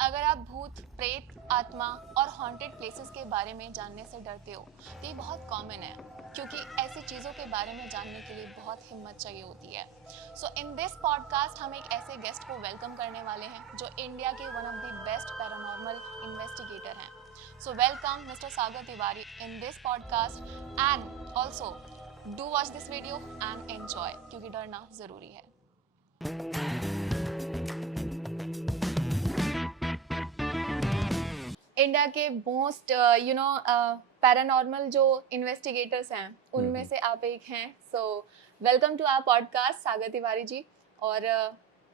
अगर आप भूत, प्रेत, आत्मा और हॉन्टेड प्लेसेस के बारे में जानने से डरते हो तो ये बहुत कॉमन है, क्योंकि ऐसी चीज़ों के बारे में जानने के लिए बहुत हिम्मत चाहिए होती है। सो इन दिस पॉडकास्ट हम एक ऐसे गेस्ट को वेलकम करने वाले हैं जो इंडिया के one of the best paranormal investigator हैं। So welcome mister Sagar Tiwari in this podcast and also do watch this video and enjoy, क्योंकि डरना ज़रूरी है। इंडिया के मोस्ट पैरानॉर्मल जो इन्वेस्टिगेटर्स हैं उनमें से आप एक हैं। So welcome to our podcast Sagar Tiwari ji. और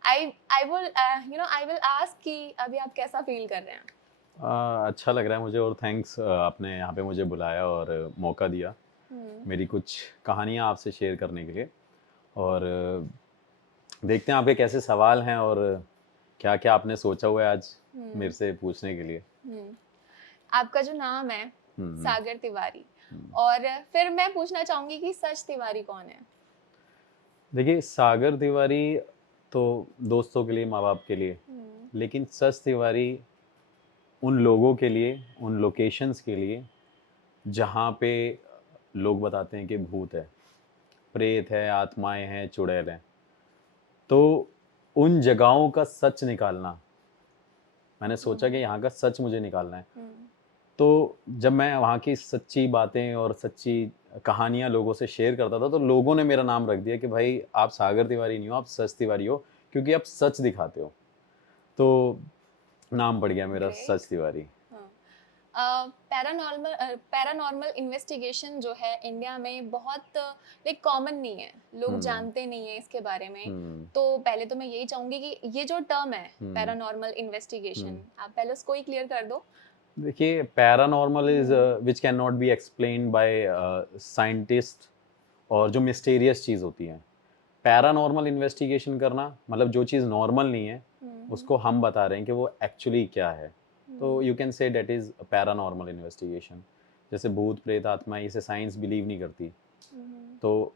आई विल आस्क कि अभी आप कैसा फील कर रहे हैं? अच्छा लग रहा है मुझे, और थैंक्स आपने यहाँ पे मुझे बुलाया और मौका दिया मेरी कुछ कहानियाँ आपसे शेयर करने के लिए। और देखते हैं आपके कैसे सवाल हैं और क्या क्या आपने सोचा हुआ है आज मेरे से पूछने के लिए। आपका जो नाम है सागर तिवारी, और फिर मैं पूछना चाहूंगी कि सच तिवारी कौन है? देखिए, सागर तिवारी तो दोस्तों के लिए, माँ बाप के लिए, लेकिन सच तिवारी उन लोगों के लिए, उन लोकेशंस के लिए जहाँ पे लोग बताते हैं कि भूत है, प्रेत है, आत्माएं हैं, चुड़ैल हैं। तो उन जगहों का सच निकालना, मैंने सोचा कि यहाँ का सच मुझे निकालना है। तो जब मैं वहाँ की सच्ची बातें और सच्ची कहानियाँ लोगों से शेयर करता था तो लोगों ने मेरा नाम रख दिया कि भाई आप सागर तिवारी नहीं हो, आप सच तिवारी हो, क्योंकि आप सच दिखाते हो। तो नाम पड़ गया मेरा सच तिवारी। पैरानॉर्मल इन्वेस्टिगेशन जो है इंडिया में बहुत लाइक कॉमन नहीं है, लोग जानते नहीं है इसके बारे में। तो पहले तो मैं यही चाहूंगी कि ये जो टर्म है पैरानॉर्मल इन्वेस्टिगेशन, आप पहले उसको ही क्लियर कर दो। देखिए, paranormal is which can not be explained by scientist, और जो मिस्टीरियस चीज़ होती है। पैरानॉर्मल इन्वेस्टिगेशन करना मतलब जो चीज़ नॉर्मल नहीं है उसको हम बता रहे हैं कि वो एक्चुअली क्या है। तो you can say that is paranormal investigation. जैसे भूत प्रेत आत्मा, इसे साइंस बिलीव नहीं करती, तो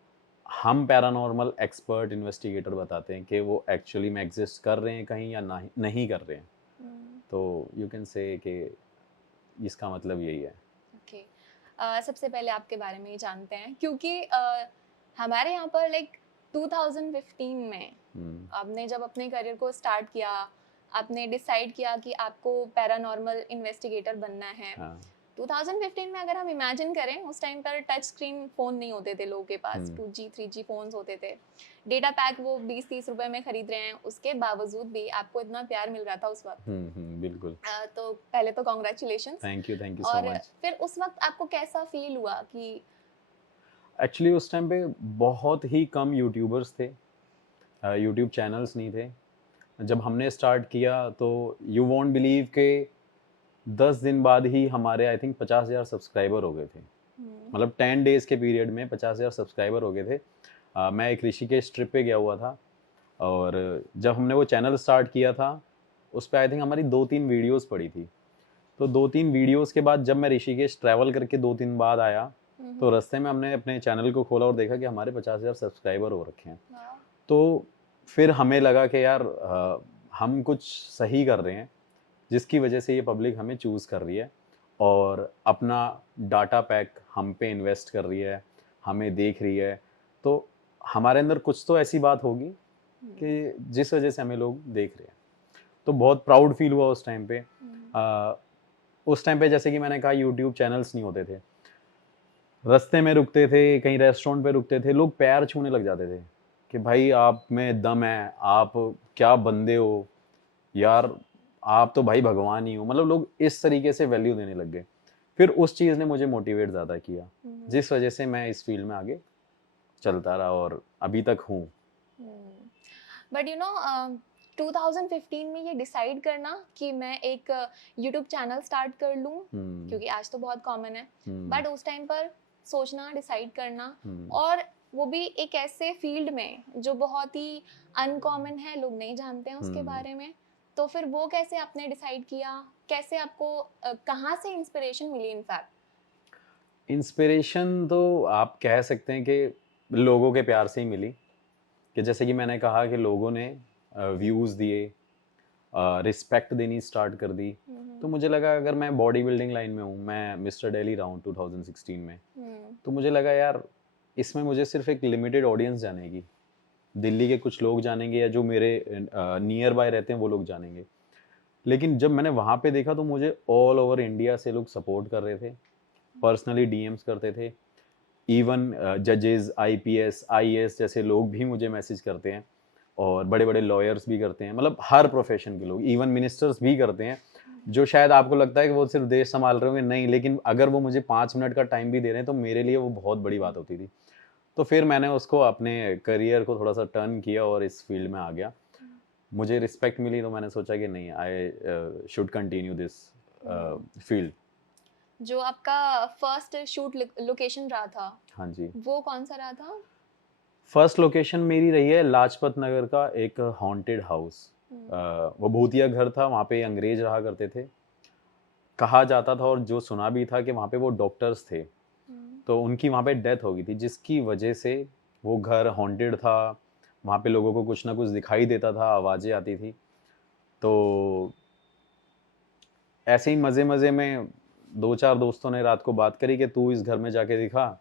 हम पैरानॉर्मल एक्सपर्ट इन्वेस्टिगेटर बताते हैं कि वो एक्चुअली में एग्जिस्ट कर रहे हैं कहीं या नहीं कर रहे हैं। तो यू कैन से कि इसका मतलब यही है। ओके, सबसे पहले आपके बारे में ही जानते हैं, क्योंकि हमारे यहाँ पर लाइक 2015 में आपने जब अपने करियर को स्टार्ट किया, आपने डिसाइड किया कि आपको पैरानॉर्मल इन्वेस्टिगेटर बनना है। 2015 में अगर हम इमेजिन करें, उस टाइम पर टच स्क्रीन फ़ोन नहीं होते थे लोगों के पास, 2G 3G फ़ोन्स होते थे। डेटा पैक वो 20-30 रुपए में खरीद रहे हैं, उसके बावजूद भी आपको इतना प्यार मिल रहा था उस वक्त। बिल्कुल। तो पहले तो कॉन्ग्रेचुलेशन। थैंक यू सो और मच। फिर उस वक्त आपको कैसा फील हुआ कि एक्चुअली उस टाइम पे बहुत ही कम यूट्यूबर्स थे, यूट्यूब चैनल्स नहीं थे। जब हमने स्टार्ट किया तो यू वॉन्ट बिलीव के 10 दिन बाद ही हमारे आई थिंक 50,000 सब्सक्राइबर हो गए थे। मतलब 10 डेज़ के पीरियड में 50,000 सब्सक्राइबर हो गए थे। मैं एक ऋषिकेश ट्रिप पे गया हुआ था, और जब हमने वो चैनल स्टार्ट किया था उस पर आई थिंक हमारी 2-3 वीडियोस पड़ी थी। तो 2-3 वीडियोस के बाद जब मैं ऋषिकेश ट्रैवल करके 2-3 बाद आया तो रास्ते में हमने अपने चैनल को खोला और देखा कि हमारे 50,000 सब्सक्राइबर हो रखे हैं। तो फिर हमें लगा कि यार हम कुछ सही कर रहे हैं, जिसकी वजह से ये पब्लिक हमें चूज़ कर रही है और अपना डाटा पैक हम पे इन्वेस्ट कर रही है, हमें देख रही है। तो हमारे अंदर कुछ तो ऐसी बात होगी कि जिस वजह से हमें लोग देख रहे हैं। तो बहुत प्राउड फील हुआ उस टाइम पे। उस टाइम पे जैसे कि मैंने कहा, यूट्यूब चैनल्स नहीं होते थे, रास्ते में रुकते थे, कहीं रेस्टोरेंट पे रुकते थे, लोग पैर छूने लग जाते थे कि भाई आप में दम है, आप क्या बंदे हो यार, आप तो भाई भगवान ही हो। मतलब लोग इस तरीके से वैल्यू देने लग गए। फिर उस चीज़ ने मुझे मोटिवेट ज़्यादा किया, जिस वजह से मैं इस फील्ड में आगे चलता रहा और अभी तक हूँ। बट 2015 में ये डिसाइड करना कि मैं एक यूट्यूब चैनल स्टार्ट कर लूँ, क्योंकि आज तो बहुत कॉमन है, बट उस टाइम पर सोचना, डिसाइड करना, और वो भी एक ऐसे फील्ड में जो बहुत ही अनकॉमन है, लोग नहीं जानते हैं उसके बारे में। तो फिर वो कैसे आपने डिसाइड किया, कैसे आपको कहाँ से इंस्पिरेशन मिली? इनफैक्ट इंस्पिरेशन तो आप कह सकते हैं कि लोगों के प्यार से ही मिली, कि जैसे कि मैंने कहा कि लोगों ने व्यूज़ दिए, रिस्पेक्ट देनी स्टार्ट कर दी। तो मुझे लगा अगर मैं बॉडी बिल्डिंग लाइन में हूँ, मैं मिस्टर दिल्ली रहा हूँ 2016 में, तो मुझे लगा यार इसमें मुझे सिर्फ एक लिमिटेड ऑडियंस जानेगी, दिल्ली के कुछ लोग जानेंगे या जो मेरे नियर बाय रहते हैं वो लोग जानेंगे। लेकिन जब मैंने वहाँ पे देखा तो मुझे ऑल ओवर इंडिया से लोग सपोर्ट कर रहे थे, पर्सनली डीएम्स करते थे, इवन जजेस, आईपीएस, आईएएस जैसे लोग भी मुझे मैसेज करते हैं, और बड़े बड़े लॉयर्स भी करते हैं, मतलब हर प्रोफेशन के लोग, इवन मिनिस्टर्स भी करते हैं, जो शायद आपको लगता है कि वो सिर्फ देश संभाल रहे होंगे, नहीं, लेकिन अगर वो मुझे 5 मिनट का टाइम भी दे रहे हैं तो मेरे लिए वो बहुत बड़ी बात होती थी। तो फिर मैंने उसको अपने करियर को थोड़ा सा टर्न किया और इस फील्ड में आ गया। मुझे रिस्पेक्ट मिली तो मैंने सोचा कि नहीं, I should continue this field. जो आपका फर्स्ट शूट लोकेशन रहा था, हाँ जी, वो कौन सा रहा था? फर्स्ट लोकेशन मेरी रही है लाजपत नगर का एक हॉन्टेड हाउस। वो भूतिया घर था, वहाँ पे अंग्रेज रहा करते थे, कहा जाता था और जो सुना भी था कि वहाँ पे वो डॉक्टर्स थे, तो उनकी वहाँ पे डेथ हो गई थी, जिसकी वजह से वो घर हॉन्टेड था। वहाँ पे लोगों को कुछ ना कुछ दिखाई देता था, आवाज़ें आती थी। तो ऐसे ही मज़े मज़े में 2-4 दोस्तों ने रात को बात करी कि तू इस घर में जाके दिखा,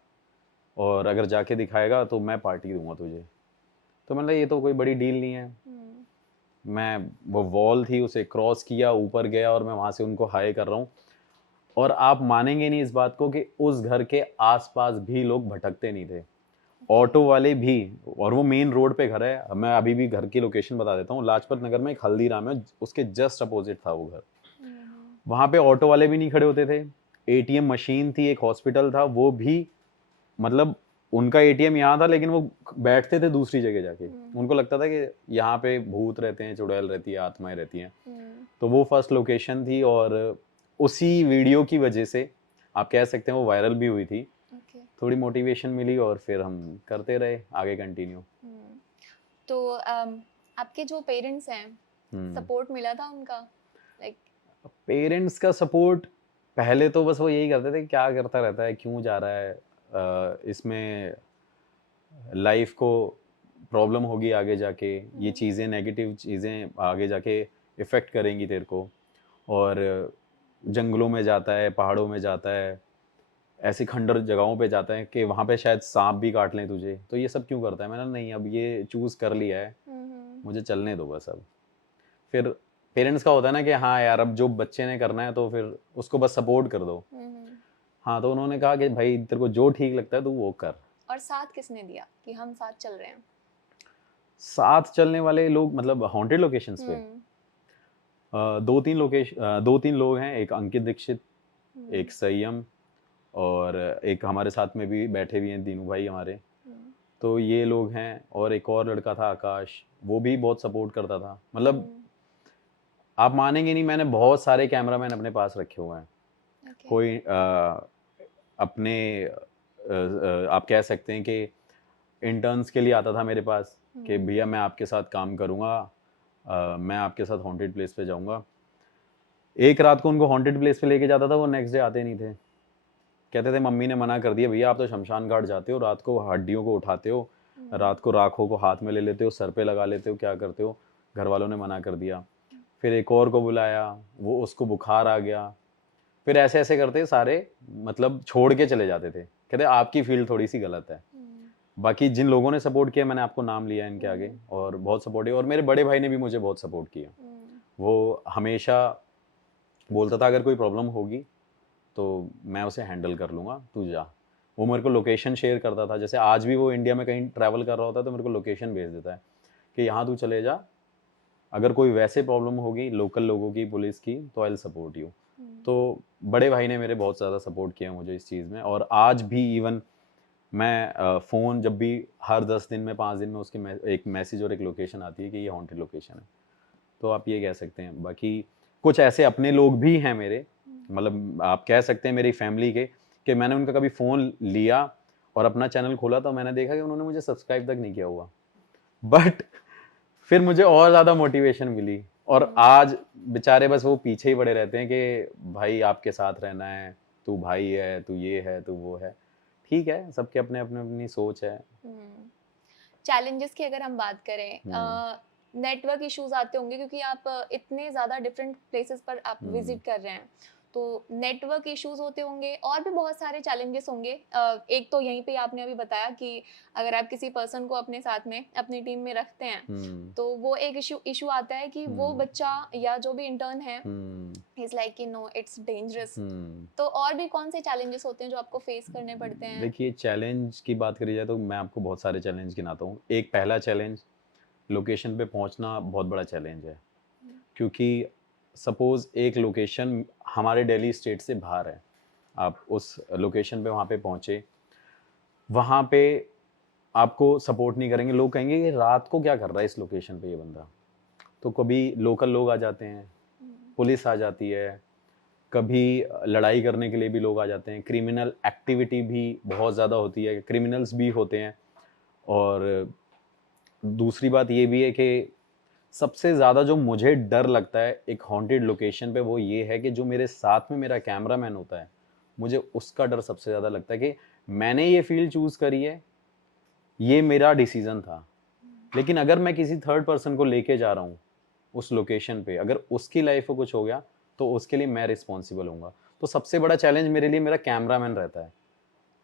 और अगर जाके दिखाएगा तो मैं पार्टी दूंगा तुझे। तो मतलब ये तो कोई बड़ी डील नहीं है। मैं, वो वॉल थी, उसे क्रॉस किया, ऊपर गया और मैं वहाँ से उनको हाई कर रहा हूँ। और आप मानेंगे नहीं इस बात को कि उस घर के आसपास भी लोग भटकते नहीं थे, ऑटो वाले भी। और वो मेन रोड पे घर है, मैं अभी भी घर की लोकेशन बता देता हूँ, लाजपत नगर में एक हल्दीराम है, उसके जस्ट अपोजिट था वो घर। वहाँ पे ऑटो वाले भी नहीं खड़े होते थे, एटीएम मशीन थी, एक हॉस्पिटल था, वो भी, मतलब उनका एटीएम यहाँ था लेकिन वो बैठते थे दूसरी जगह जाके। उनको लगता था कि यहाँ पे भूत रहते हैं, चुड़ैल रहती है, आत्माएं रहती हैं। तो वो फर्स्ट लोकेशन थी, और उसी वीडियो की वजह से आप कह सकते हैं वो वायरल भी हुई थी। थोड़ी मोटिवेशन मिली और फिर हम करते रहे आगे कंटिन्यू। तो आपके जो पेरेंट्स हैं, सपोर्ट मिला था उनका? लाइक पेरेंट्स का सपोर्ट, पहले तो बस वो यही करते थे, क्या करता रहता है, क्यों जा रहा है, इसमें लाइफ को प्रॉब्लम होगी आगे जाके, ये चीज़ें, नेगेटिव चीज़ें आगे जाके इफ़ेक्ट करेंगी तेरे को, और जंगलों में जाता है, पहाड़ों में जाता है, ऐसी खंडर जगहों पे जाता है कि वहाँ पे शायद सांप भी काट लें तुझे, तो ये सब क्यों करता है। मैंने नहीं, अब ये चूज़ कर लिया है, मुझे चलने दो बस अब। फिर पेरेंट्स का होता है ना कि हाँ यार, अब जो बच्चे ने करना है तो फिर उसको बस सपोर्ट कर दो। हाँ, तो उन्होंने कहा कि भाई तेरे को जो ठीक लगता है तू वो कर। और साथ किसने दिया कि हम साथ चल रहे हैं? साथ चलने वाले लोग, मतलब हॉन्टेड लोकेशंस पे 2-3 लोग हैं, एक अंकित दीक्षित, एक संयम, और एक हमारे साथ में भी बैठे हुए हैं दीनू भाई हमारे। तो ये लोग हैं, और एक और लड़का था आकाश, वो भी बहुत सपोर्ट करता था। मतलब आप मानेंगे नहीं, मैंने बहुत सारे कैमरामैन अपने पास रखे हुए हैं। कोई अपने आप कह सकते हैं कि इंटर्न्स के लिए आता था मेरे पास कि भैया मैं आपके साथ काम करूँगा, मैं आपके साथ हॉन्टेड प्लेस पे जाऊँगा। एक रात को उनको हॉन्टेड प्लेस पे लेके जाता था, वो नेक्स्ट डे आते नहीं थे, कहते थे मम्मी ने मना कर दिया, भैया आप तो शमशान घाट जाते हो, रात को हड्डियों को उठाते हो, रात को राखों को हाथ में ले लेते हो, सर पे लगा लेते हो, क्या करते हो, घर वालों ने मना कर दिया। फिर एक और को बुलाया, वो, उसको बुखार आ गया। फिर ऐसे ऐसे करते सारे, मतलब छोड़ के चले जाते थे, कहते आपकी फील्ड थोड़ी सी गलत है। बाकी जिन लोगों ने सपोर्ट किया, मैंने आपको नाम लिया इनके आगे, और बहुत सपोर्टिव, और मेरे बड़े भाई ने भी मुझे बहुत सपोर्ट किया। वो हमेशा बोलता था अगर कोई प्रॉब्लम होगी तो मैं उसे हैंडल कर लूँगा, तू जा। वो मेरे को लोकेशन शेयर करता था, जैसे आज भी वो इंडिया में कहीं ट्रैवल कर रहा होता है तो मेरे को लोकेशन भेज देता है कि यहाँ तू चले जा, अगर कोई वैसे प्रॉब्लम होगी लोकल लोगों की, पुलिस की, तो आई विल सपोर्ट यू। तो बड़े भाई ने मेरे बहुत ज़्यादा सपोर्ट किया मुझे इस चीज़ में, और आज भी इवन मैं फ़ोन जब भी हर 10 दिन में, 5 दिन में उसकी एक मैसेज और एक लोकेशन आती है कि ये हॉन्टेड लोकेशन है, तो आप ये कह सकते हैं। बाकी कुछ ऐसे अपने लोग भी हैं मेरे, मतलब आप कह सकते हैं मेरी फैमिली के, कि मैंने उनका कभी फ़ोन लिया और अपना चैनल खोला तो मैंने देखा कि उन्होंने मुझे सब्सक्राइब तक नहीं किया हुआ, बट फिर मुझे और ज़्यादा मोटिवेशन मिली, और आज बेचारे बस वो पीछे ही पड़े रहते हैं कि भाई आपके साथ रहना है, तू भाई है, तू ये है, तू वो है। ठीक है, सबके अपने अपने अपनी सोच है। चैलेंजेस की अगर हम बात करें, नेटवर्क इश्यूज आते होंगे क्योंकि आप इतने ज़्यादा डिफरेंट प्लेसेस पर आप विजिट कर रहे हैं, तो नेटवर्क इश्यूज होते होंगे और भी बहुत सारे चैलेंजेस होंगे। एक तो यहीं पे आपने अभी बताया कि अगर आप किसी पर्सन को अपने साथ में अपनी टीम में रखते हैं तो वो एक इशू आता है कि वो बच्चा या जो भी इंटर्न है इज लाइक कि नो इट्स डेंजरस। तो और भी कौन से चैलेंजेस होते हैं जो आपको फेस करने पड़ते हैं? देखिए, चैलेंज की बात करी जाए तो मैं आपको बहुत सारे चैलेंज गिनाता हूँ। एक पहला चैलेंज, लोकेशन पे पहुंचना बहुत बड़ा चैलेंज है, क्योंकि सपोज एक लोकेशन हमारे दिल्ली स्टेट से बाहर है, आप उस लोकेशन पे वहाँ पे पहुँचे, वहाँ पे आपको सपोर्ट नहीं करेंगे, लोग कहेंगे ये रात को क्या कर रहा है इस लोकेशन पे ये बंदा। तो कभी लोकल लोग आ जाते हैं, पुलिस आ जाती है, कभी लड़ाई करने के लिए भी लोग आ जाते हैं, क्रिमिनल एक्टिविटी भी बहुत ज़्यादा होती है, क्रिमिनल्स भी होते हैं। और दूसरी बात ये भी है कि सबसे ज़्यादा जो मुझे डर लगता है एक हॉन्टेड लोकेशन पे, वो ये है कि जो मेरे साथ में मेरा कैमरामैन होता है, मुझे उसका डर सबसे ज़्यादा लगता है कि मैंने ये फील्ड चूज़ करी है, ये मेरा डिसीज़न था, लेकिन अगर मैं किसी थर्ड पर्सन को लेके जा रहा हूँ उस लोकेशन पे, अगर उसकी लाइफ को कुछ हो गया तो उसके लिए मैं रिस्पॉन्सिबल हूँगा। तो सबसे बड़ा चैलेंज मेरे लिए मेरा कैमरामैन रहता है,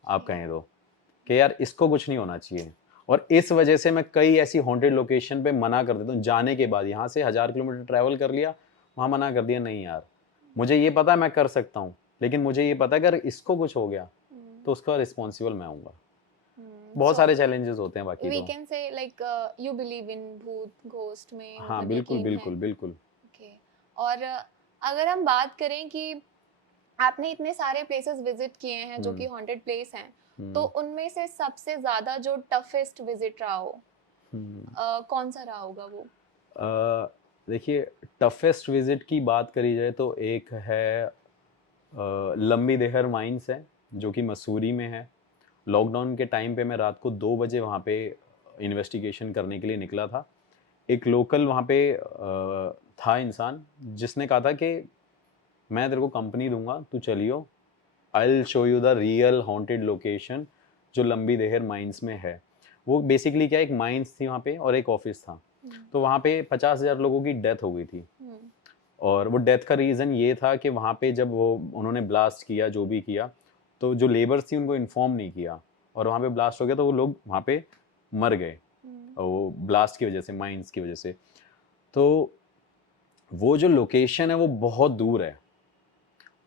आप कहें तो, कि यार इसको कुछ नहीं होना चाहिए। और इस वजह से मैं कई ऐसी हॉन्टेड लोकेशन पे मना कर देता हूँ जाने के बाद। यहाँ से 1000 किलोमीटर ट्रैवल कर लिया, वहाँ मना कर दिया, नहीं यार मुझे ये पता है मैं कर सकता हूँ, लेकिन मुझे ये पता है अगर इसको कुछ हो गया तो उसका रिस्पॉन्सिबल मैं हूँगा। बहुत सारे चैलेंजेस होते हैं बाकी वी तो। Can say like you believe in भूत घोस्ट में, हाँ मतलब बिल्कुल यकीन है? बिल्कुल बिल्कुल। ओके। और अगर हम बात करें कि आपने इतने सारे प्लेसेस विजिट किए हैं जो कि हॉन्टेड प्लेस हैं, तो उनमें से सबसे ज्यादा जो टफेस्ट विजिट रहा हो कौन सा रहा होगा वो? देखिए, टफेस्ट विजिट की बात करी जाए तो एक है लंबी देहर माइंस है, जो कि मसूरी में है। लॉकडाउन के टाइम पे मैं रात को 2 बजे वहाँ पे इन्वेस्टिगेशन करने के लिए निकला था। एक लोकल वहाँ पे था इंसान जिसने कहा था कि मैं तेरे को कंपनी दूंगा, तू चलियो, I will show you the real haunted location जो लंबी देहर माइंस में है। वो बेसिकली क्या, एक माइंस थी वहाँ पे और एक ऑफिस था। तो वहाँ पे 50,000 लोगों की डेथ हो गई थी। और वो डेथ का रीज़न ये था कि वहाँ पे जब वो उन्होंने ब्लास्ट किया, जो भी किया, तो जो लेबर्स थी उनको इन्फॉर्म नहीं किया और वहाँ पे ब्लास्ट हो गया, तो वो लोग वहाँ पे मर गए वो ब्लास्ट की वजह से, माइंस की वजह से। तो वो जो लोकेशन है वो बहुत दूर है।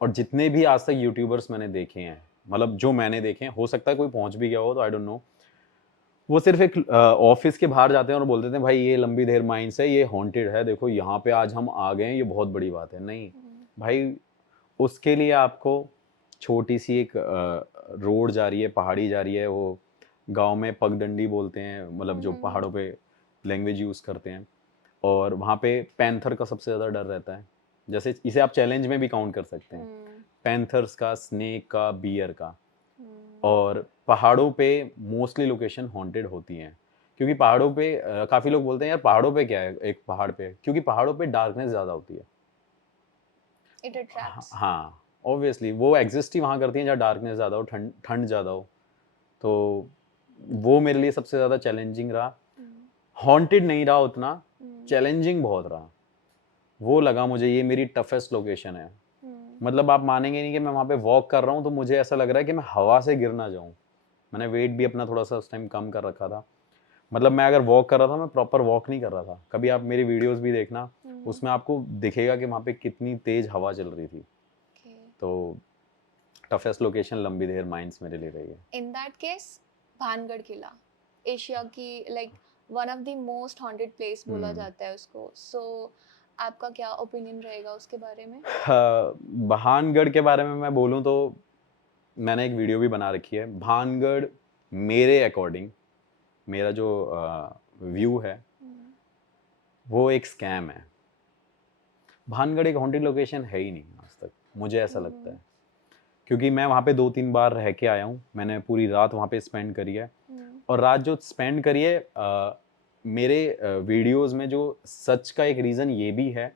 और जितने भी आज तक यूट्यूबर्स मैंने देखे हैं, मतलब जो मैंने देखे हैं, हो सकता है कोई पहुंच भी गया हो, तो आई डोंट नो, वो सिर्फ एक ऑफिस के बाहर जाते हैं और बोल देते हैं भाई ये लंबी देर माइंस है, ये हॉन्टेड है, देखो यहाँ पे आज हम आ गए हैं, ये बहुत बड़ी बात है। नहीं भाई, उसके लिए आपको छोटी सी एक रोड जा रही है, पहाड़ी जा रही है, वो गांव में पगडंडी बोलते हैं, मतलब जो पहाड़ों पे लैंग्वेज यूज़ करते हैं। और वहाँ पे पैंथर का सबसे ज़्यादा डर रहता है, जैसे इसे आप चैलेंज में भी काउंट कर सकते हैं, पैंथर्स का, स्नेक का, बियर का। और पहाड़ों पे मोस्टली लोकेशन हॉन्टेड होती हैं, क्योंकि पहाड़ों पे काफ़ी लोग बोलते हैं यार पहाड़ों पे क्या है एक पहाड़ पे, क्योंकि पहाड़ों पे डार्कनेस ज़्यादा होती है। It attracts. हाँ ऑब्वियसली वो एग्जिस्ट ही वहाँ करती हैं जहाँ डार्कनेस ज़्यादा हो, ठंड ठंड ज़्यादा हो। तो वो मेरे लिए सबसे ज़्यादा चैलेंजिंग रहा। हॉन्टेड नहीं रहा उतना, चैलेंजिंग बहुत रहा। वो लगा मुझे ये मेरी टफेस्ट लोकेशन है। मतलब आप मानेंगे नहीं कि मैं वहाँ पे वॉक कर रहा हूँ तो मुझे ऐसा लग रहा है कि मैं हवा से गिर ना जाऊँ। मैंने वेट भी अपना थोड़ा सा उस टाइम कम कर रखा था। मतलब मैं अगर वॉक कर रहा था, मैं प्रॉपर वॉक नहीं कर रहा था। कभी आप मेरी वीडियोस भी देखना, उसमें आपको दिखेगा कि वहाँ पे कितनी तेज हवा चल रही थी। तो टफेस्ट लोकेशन लंबी देर माइंस मेरे लिए रही है। इन दैट केस भानगढ़ किला एशिया की like one of the most haunted place बोला जाता है उसको। सो आपका क्या ओपिनियन रहेगा उसके बारे में? भानगढ़ के बारे में मैं बोलूँ तो मैंने एक वीडियो भी बना रखी है। भानगढ़ मेरे अकॉर्डिंग, मेरा जो व्यू है वो एक स्कैम है। भानगढ़ एक हॉन्टेड लोकेशन है ही नहीं आज तक, मुझे ऐसा लगता है, क्योंकि मैं वहाँ पे 2-3 बार रह के आया हूँ। मैंने पूरी रात वहाँ पे स्पेंड करी है। और रात जो स्पेंड करी है, मेरे वीडियोस में जो सच का एक रीज़न ये भी है,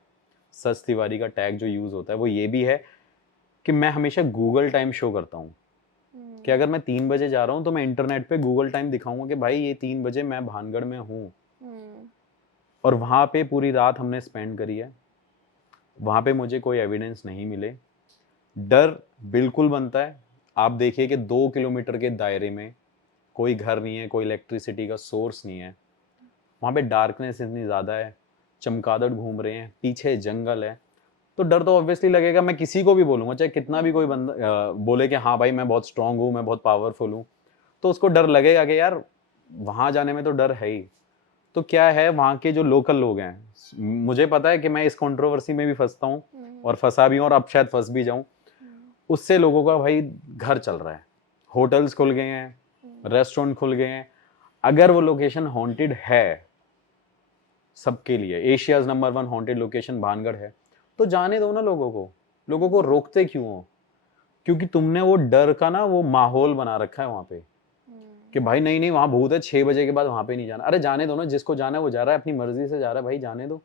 सच तिवारी का टैग जो यूज़ होता है वो ये भी है कि मैं हमेशा गूगल टाइम शो करता हूँ। कि अगर मैं 3 बजे जा रहा हूँ तो मैं इंटरनेट पे गूगल टाइम दिखाऊंगा कि भाई ये 3 बजे मैं भानगढ़ में हूँ। और वहाँ पे पूरी रात हमने स्पेंड करी है। वहाँ पे मुझे कोई एविडेंस नहीं मिले। डर बिल्कुल बनता है। आप देखिए कि 2 किलोमीटर के दायरे में कोई घर नहीं है, कोई इलेक्ट्रिसिटी का सोर्स नहीं है, वहाँ पे डार्कनेस इतनी ज़्यादा है, चमगादड़ घूम रहे हैं, पीछे जंगल है, तो डर तो ऑब्वियसली लगेगा। मैं किसी को भी बोलूँगा, चाहे कितना भी कोई बंदा बोले कि हाँ भाई मैं बहुत स्ट्रांग हूँ, मैं बहुत पावरफुल हूँ, तो उसको डर लगेगा कि यार वहाँ जाने में तो डर है ही। तो क्या है, वहाँ के जो लोकल लोग हैं, मुझे पता है कि मैं इस कंट्रोवर्सी में भी फंसता हूँ और फंसा भी हूँ, और अब शायद फंस भी जाऊँ। उससे लोगों का भाई घर चल रहा है, होटल्स खुल गए हैं, रेस्टोरेंट खुल गए हैं। अगर वो लोकेशन हॉन्टेड है सबके लिए, Asia's number 1 haunted location Bhangarh है, तो जाने दो ना लोगों को रोकते क्यों हो? क्योंकि तुमने वो डर का ना वो माहौल बना रखा है वहां पे कि भाई नहीं नहीं वहां भूत है, 6 बजे के बाद वहां पे नहीं जाना। अरे जाने दो ना, जिसको जाना है वो जा रहा है, अपनी मर्जी से जा रहा है भाई, जाने दो।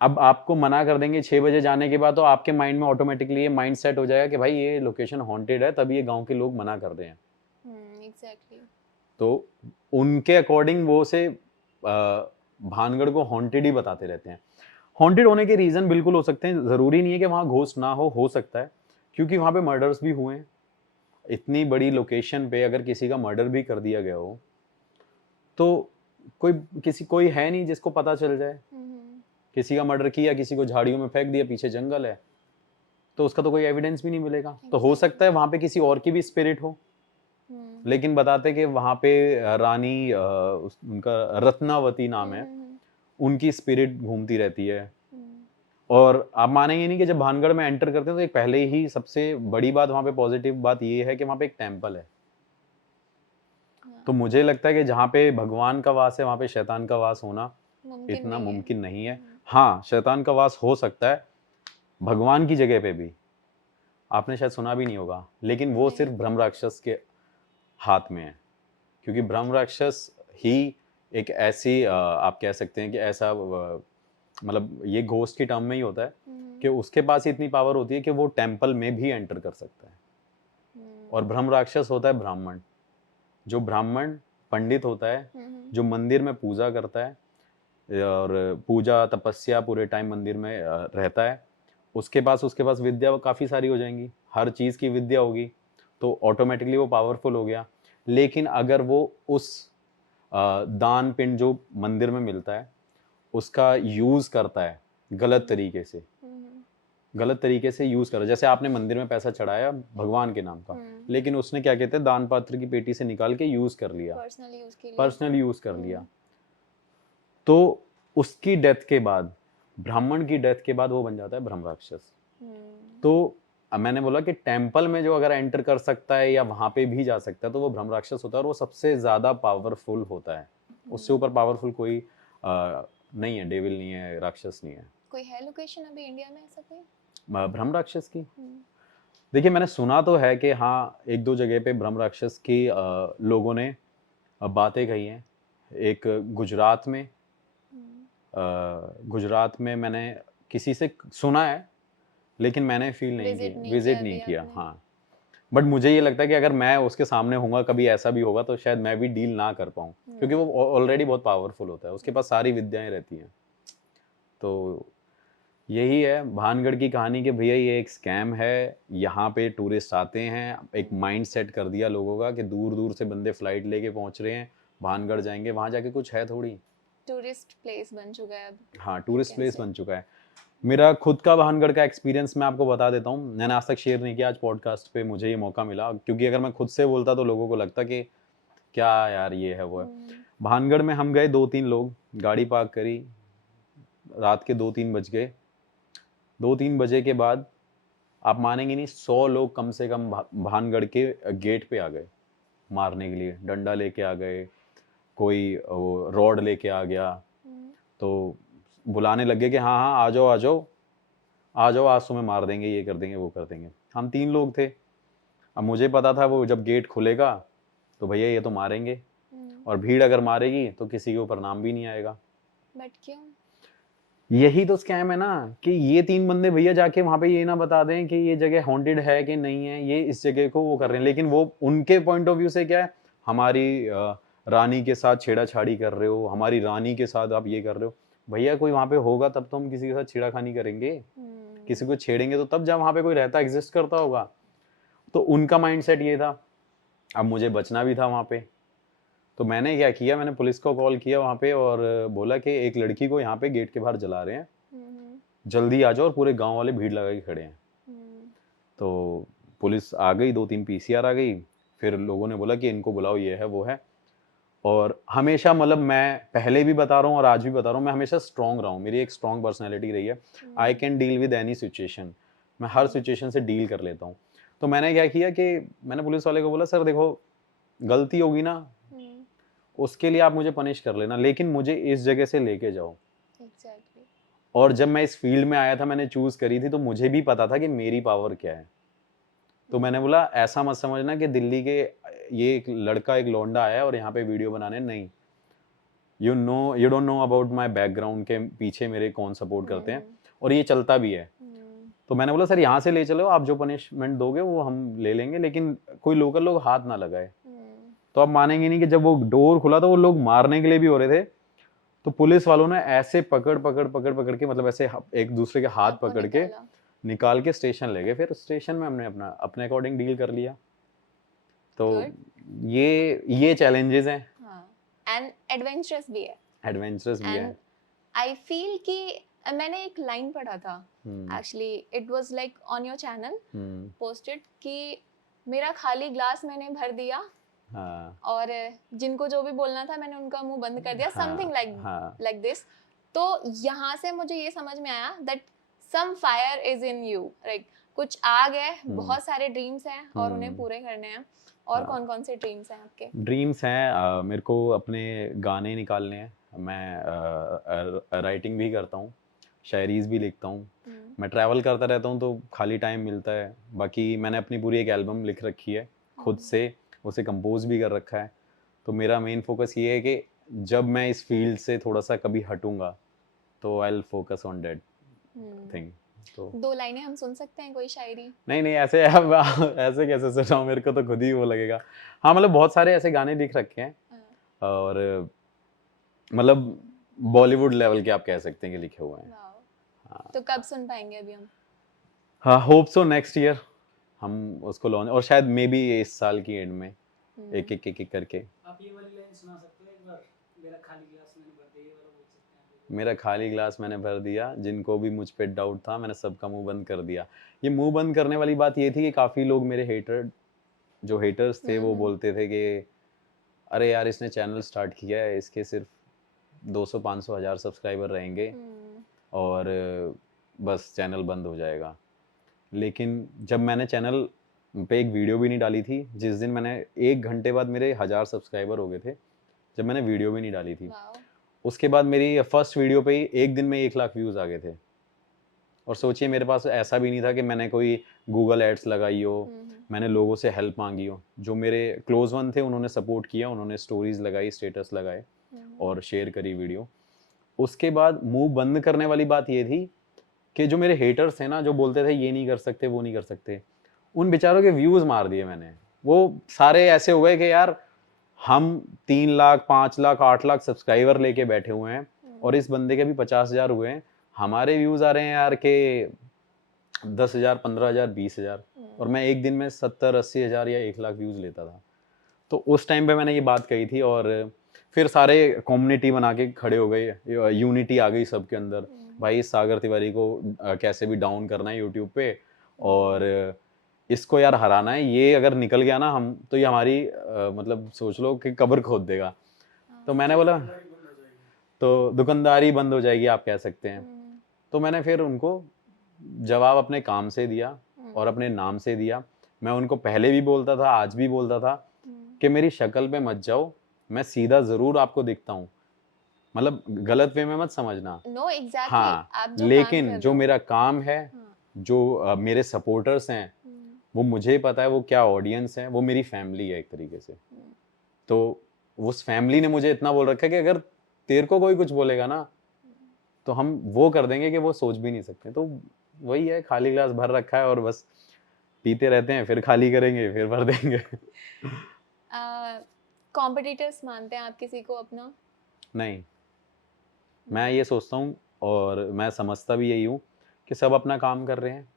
अब आपको मना कर देंगे 6 बजे जाने के बाद, तो आपके माइंड में ऑटोमेटिकली ये माइंड सेट हो जाएगा कि भाई ये लोकेशन हॉन्टेड है, तभी ये गांव के लोग मना कर रहे हैं। एग्जैक्टली। तो उनके अकॉर्डिंग वो से भानगढ़ को हॉन्टेड ही बताते रहते हैं। हॉन्टेड होने के रीजन बिल्कुल हो सकते हैं, जरूरी नहीं है कि वहां घोस्ट ना हो सकता है, क्योंकि वहां पे मर्डर्स भी हुए हैं। इतनी बड़ी लोकेशन पे अगर किसी का मर्डर भी कर दिया गया हो, तो कोई है नहीं जिसको पता चल जाए। किसी का मर्डर किया, किसी को झाड़ियों में फेंक दिया, पीछे जंगल है, तो उसका तो कोई एविडेंस भी नहीं मिलेगा। तो हो सकता है वहां पे किसी और की भी स्पिरिट हो, लेकिन बताते कि वहां पे रानी उनका रत्नावती नाम है, उनकी स्पिरिट घूमती रहती है। और आप मानेंगे नहीं कि जब भानगढ़ में एंटर करते हैं तो एक पहले ही सबसे बड़ी बात वहां पे, पॉजिटिव बात ये है कि वहां पे एक टेंपल है। तो मुझे लगता है कि जहाँ पे भगवान का वास है वहां पे शैतान का वास होना इतना मुमकिन नहीं है। हाँ, शैतान का वास हो सकता है भगवान की जगह पे भी, आपने शायद सुना भी नहीं होगा, लेकिन वो सिर्फ ब्रह्म राक्षस के हाथ में है। क्योंकि ब्रह्म राक्षस ही एक ऐसी आप कह सकते हैं कि ऐसा मतलब ये घोस्ट की टर्म में ही होता है कि उसके पास इतनी पावर होती है कि वो टेंपल में भी एंटर कर सकता है। और ब्रह्म राक्षस होता है ब्राह्मण, जो ब्राह्मण पंडित होता है, जो मंदिर में पूजा करता है और पूजा तपस्या पूरे टाइम मंदिर में रहता है। उसके पास विद्या काफ़ी सारी हो जाएंगी, हर चीज़ की विद्या होगी, तो ऑटोमेटिकली वो पावरफुल हो गया। लेकिन अगर वो उस दान पिंड जो मंदिर में मिलता है उसका यूज़ करता है गलत तरीके से, गलत तरीके से यूज़ करा, जैसे आपने मंदिर में पैसा चढ़ाया भगवान के नाम का, लेकिन उसने क्या कहते हैं दान पात्र की पेटी से निकाल के यूज़ कर लिया, पर्सनल यूज़ कर लिया, तो उसकी डेथ के बाद, ब्राह्मण की डेथ के बाद वो बन जाता है ब्रह्म राक्षस। तो मैंने बोला कि टेंपल में जो अगर एंटर कर सकता है या वहां पे भी जा सकता है तो वो ब्रह्म राक्षस होता है, और वो सबसे ज्यादा पावरफुल होता है। उससे ऊपर पावरफुल कोई नहीं है, डेविल नहीं है, राक्षस नहीं है। कोई है लोकेशन अभी इंडिया में ऐसा कोई ब्रह्म राक्षस की? देखिए मैंने सुना तो है कि हाँ एक दो जगह पे ब्रह्म राक्षस की लोगों ने बातें कही हैं। एक गुजरात में मैंने किसी से सुना है, लेकिन मैंने फील विजिट नहीं किया। हाँ, बट मुझे ये लगता है कि अगर मैं उसके सामने होऊंगा, कभी ऐसा भी होगा, तो शायद मैं भी डील ना कर पाऊँ, क्योंकि वो ऑलरेडी बहुत पावरफुल होता है, उसके पास सारी विद्याएं रहती हैं। तो यही है भानगढ़ की कहानी कि भैया ये एक स्कैम है, यहाँ पे टूरिस्ट आते हैं, एक माइंड सेट कर दिया लोगों का कि दूर दूर से बंदे फ्लाइट लेके पहुंच रहे हैं, भानगढ़ जाएंगे, वहां जाके कुछ है थोड़ी, टूरिस्ट प्लेस बन चुका है अब। हाँ, टूरिस्ट प्लेस बन चुका है। मेरा खुद का भानगढ़ का एक्सपीरियंस मैं आपको बता देता हूँ, मैंने आज तक शेयर नहीं किया, आज पॉडकास्ट पे मुझे ये मौका मिला, क्योंकि अगर मैं खुद से बोलता तो लोगों को लगता कि क्या यार ये है वो है। भानगढ़ में हम गए 2-3 लोग, गाड़ी पार्क करी, रात के 2-3 बज गए। 2-3 बजे के बाद आप मानेंगे नहीं, 100 लोग कम से कम भानगढ़ के गेट पे आ गए मारने के लिए, डंडा लेके आ गए, कोई वो रॉड लेके आ गया, तो बुलाने लगे कि हाँ हाँ आ जाओ आ जाओ आ जाओ, आज तुम्हें मार देंगे, ये कर देंगे वो कर देंगे। हम 3 लोग थे। अब मुझे पता था वो जब गेट खुलेगा तो भैया ये तो मारेंगे, और भीड़ अगर मारेगी तो किसी के ऊपर नाम भी नहीं आएगा। बट क्यों? यही तो स्कैम है ना, कि ये 3 बंदे भैया जाके वहां पे ये ना बता दें कि ये जगह हॉन्टेड है कि नहीं है, ये इस जगह को वो कर रहे हैं, लेकिन वो उनके पॉइंट ऑफ व्यू से क्या है, हमारी रानी के साथ छेड़ाछाड़ी कर रहे हो, हमारी रानी के साथ आप ये कर रहे हो। भैया कोई वहाँ पे होगा तब तो हम किसी के साथ छेड़खानी करेंगे, किसी को छेड़ेंगे तो तब जब वहाँ पे कोई रहता एग्जिस्ट करता होगा। तो उनका माइंडसेट ये था। अब मुझे बचना भी था वहाँ पे, तो मैंने क्या किया, मैंने पुलिस को कॉल किया वहाँ पे और बोला कि एक लड़की को यहाँ पे गेट के बाहर जला रहे हैं, जल्दी आ जाओ, और पूरे गांव वाले भीड़ लगा के खड़े हैं। तो पुलिस आ गई, 2-3 पीसीआर आ गई, फिर लोगों ने बोला कि इनको बुलाओ, ये है वो है। और हमेशा मतलब मैं पहले भी बता रहा हूँ और आज भी बता रहा हूँ, मैं हमेशा स्ट्रांग रहा हूँ, मेरी एक स्ट्रांग पर्सनैलिटी रही है। I can deal with any situation, मैं हर सिचुएशन से डील कर लेता हूँ। तो मैंने क्या किया कि मैंने पुलिस वाले को बोला, सर देखो गलती होगी ना उसके लिए आप मुझे पनिश कर लेना, लेकिन मुझे इस जगह से लेके जाओ। Exactly. और जब मैं इस फील्ड में आया था, मैंने चूज करी थी, तो मुझे भी पता था कि मेरी पावर क्या है। तो मैंने बोला ऐसा मत समझना कि दिल्ली के ये एक लड़का, एक लौंडा आया और यहाँ पे वीडियो बनाने, नहीं, you don't know about my background के पीछे मेरे कौन सपोर्ट करते हैं, और ये चलता भी है। तो मैंने बोला सर यहाँ से ले चलो, आप जो पनिशमेंट दोगे वो हम ले लेंगे, लेकिन कोई लोकल लोग हाथ ना लगाए। तो आप मानेंगे नहीं कि जब वो डोर खुला तो वो लोग मारने के लिए भी हो रहे थे, तो पुलिस वालों ने ऐसे पकड़ पकड़ के, मतलब ऐसे एक दूसरे के हाथ पकड़ के निकाल के स्टेशन ले गए। फिर स्टेशन में हमने अपने अकॉर्डिंग डील कर लिया। तो ये चैलेंजेस हैं। एंड एडवेंचरस भी है। एडवेंचरस भी है। आई फील कि मैंने एक लाइन पढ़ा था, actually it was like on your channel posted, कि मेरा खाली ग्लास मैंने भर दिया, और जिनको जो भी बोलना था मैंने उनका मुंह बंद कर दिया, समथिंग लाइक दिस। तो यहाँ से मुझे ये समझ में आया that some fire is in you, like कुछ आग है, बहुत सारे ड्रीम्स हैं और उन्हें पूरे करने हैं। और कौन कौन से ड्रीम्स हैं आपके? ड्रीम्स हैं, मेरे को अपने गाने निकालने हैं, मैं राइटिंग भी करता हूँ, शायरीज भी लिखता हूँ, मैं ट्रैवल करता रहता हूँ तो खाली टाइम मिलता है। बाकी मैंने अपनी पूरी एक एल्बम लिख रखी है खुद से, उसे कंपोज भी कर रखा है। तो मेरा मेन फोकस ये है कि जब मैं इस फील्ड से थोड़ा सा कभी हटूंगा तो I will focus on that thing. तो 2 लाइनें हम सुन सकते हैं, कोई शायरी? नहीं ऐसे ऐसे कैसे सुनाऊं, मेरे को तो खुद ही वो लगेगा। हाँ मतलब बहुत सारे ऐसे गाने लिख रखे हैं, और मतलब बॉलीवुड लेवल के आप कह सकते हैं कि लिखे हुए हैं। हाँ। तो कब सुन पाएंगे अभी हम? हाँ होप सो नेक्स्ट ईयर हम उसको लॉन्च, और शायद मे बी इस साल की एंड में एक करके। आप ये वाली लाइन सुना सकते हो एक बार, मेरा खाली गिलास मैंने भर दिया, ये वाला बोल सकते हैं? मेरा खाली गिलास मैंने भर दिया, जिनको भी मुझ पे डाउट था मैंने सबका मुंह बंद कर दिया। ये मुंह बंद करने वाली बात ये थी कि काफ़ी लोग मेरे हेटर्स थे वो बोलते थे कि अरे यार इसने चैनल स्टार्ट किया है, इसके सिर्फ 200-500 हज़ार सब्सक्राइबर रहेंगे और बस चैनल बंद हो जाएगा। लेकिन जब मैंने चैनल पे एक वीडियो भी नहीं डाली थी, जिस दिन मैंने 1 घंटे बाद मेरे 1000 सब्सक्राइबर हो गए थे, जब मैंने वीडियो भी नहीं डाली थी, उसके बाद मेरी फर्स्ट वीडियो पे ही एक दिन में 1 लाख व्यूज़ आ गए थे। और सोचिए मेरे पास ऐसा भी नहीं था कि मैंने कोई गूगल एड्स लगाई हो, मैंने लोगों से हेल्प मांगी हो। जो मेरे क्लोज वन थे उन्होंने सपोर्ट किया, उन्होंने स्टोरीज लगाई, स्टेटस लगाए और शेयर करी वीडियो। उसके बाद मुंह बंद करने वाली बात ये थी कि जो मेरे हेटर्स थे ना, जो बोलते थे ये नहीं कर सकते वो नहीं कर सकते, उन बेचारों के व्यूज़ मार दिए मैंने। वो सारे ऐसे हुए कि यार हम 3 लाख 5 लाख 8 लाख सब्सक्राइबर लेके बैठे हुए हैं और इस बंदे के भी 50,000 हुए हैं, हमारे व्यूज़ आ रहे हैं यार के 10,000 15,000 20,000, और मैं एक दिन में 70-80 हज़ार या 1 लाख व्यूज़ लेता था। तो उस टाइम पे मैंने ये बात कही थी, और फिर सारे कम्युनिटी बना के खड़े हो गए, यूनिटी आ गई सबके अंदर, भाई इस सागर तिवारी को कैसे भी डाउन करना है यूट्यूब पे, और इसको यार हराना है, ये अगर निकल गया ना हम तो ये हमारी मतलब सोच लो कि कब्र खोद देगा। तो मैंने बोला तो दुकानदारी बंद हो जाएगी आप कह सकते हैं। तो मैंने फिर उनको जवाब अपने काम से दिया और अपने नाम से दिया। मैं उनको पहले भी बोलता था, आज भी बोलता था कि मेरी शक्ल पे मत जाओ, मैं सीधा जरूर आपको दिखता हूँ, मतलब गलत वे में मत समझना। Know exactly. हाँ, आप जो लेकिन काम कर जो रहे हो, मेरा काम है, जो मेरे सपोर्टर्स हैं, वो मुझे पता है वो क्या ऑडियंस है, वो मेरी फैमिली है एक तरीके से। तो उस फैमिली ने मुझे इतना बोल रखा है कि अगर तेरे को कोई कुछ बोलेगा ना तो हम वो कर देंगे कि वो सोच भी नहीं सकते। तो वही है, खाली गिलास भर रखा है और बस पीते रहते हैं, फिर खाली करेंगे, फिर भर देंगे। कॉम्पिटिटर्स मानते हैं आप किसी को अपना? नहीं, मैं ये सोचता हूँ और मैं समझता भी यही हूँ कि सब अपना काम कर रहे हैं।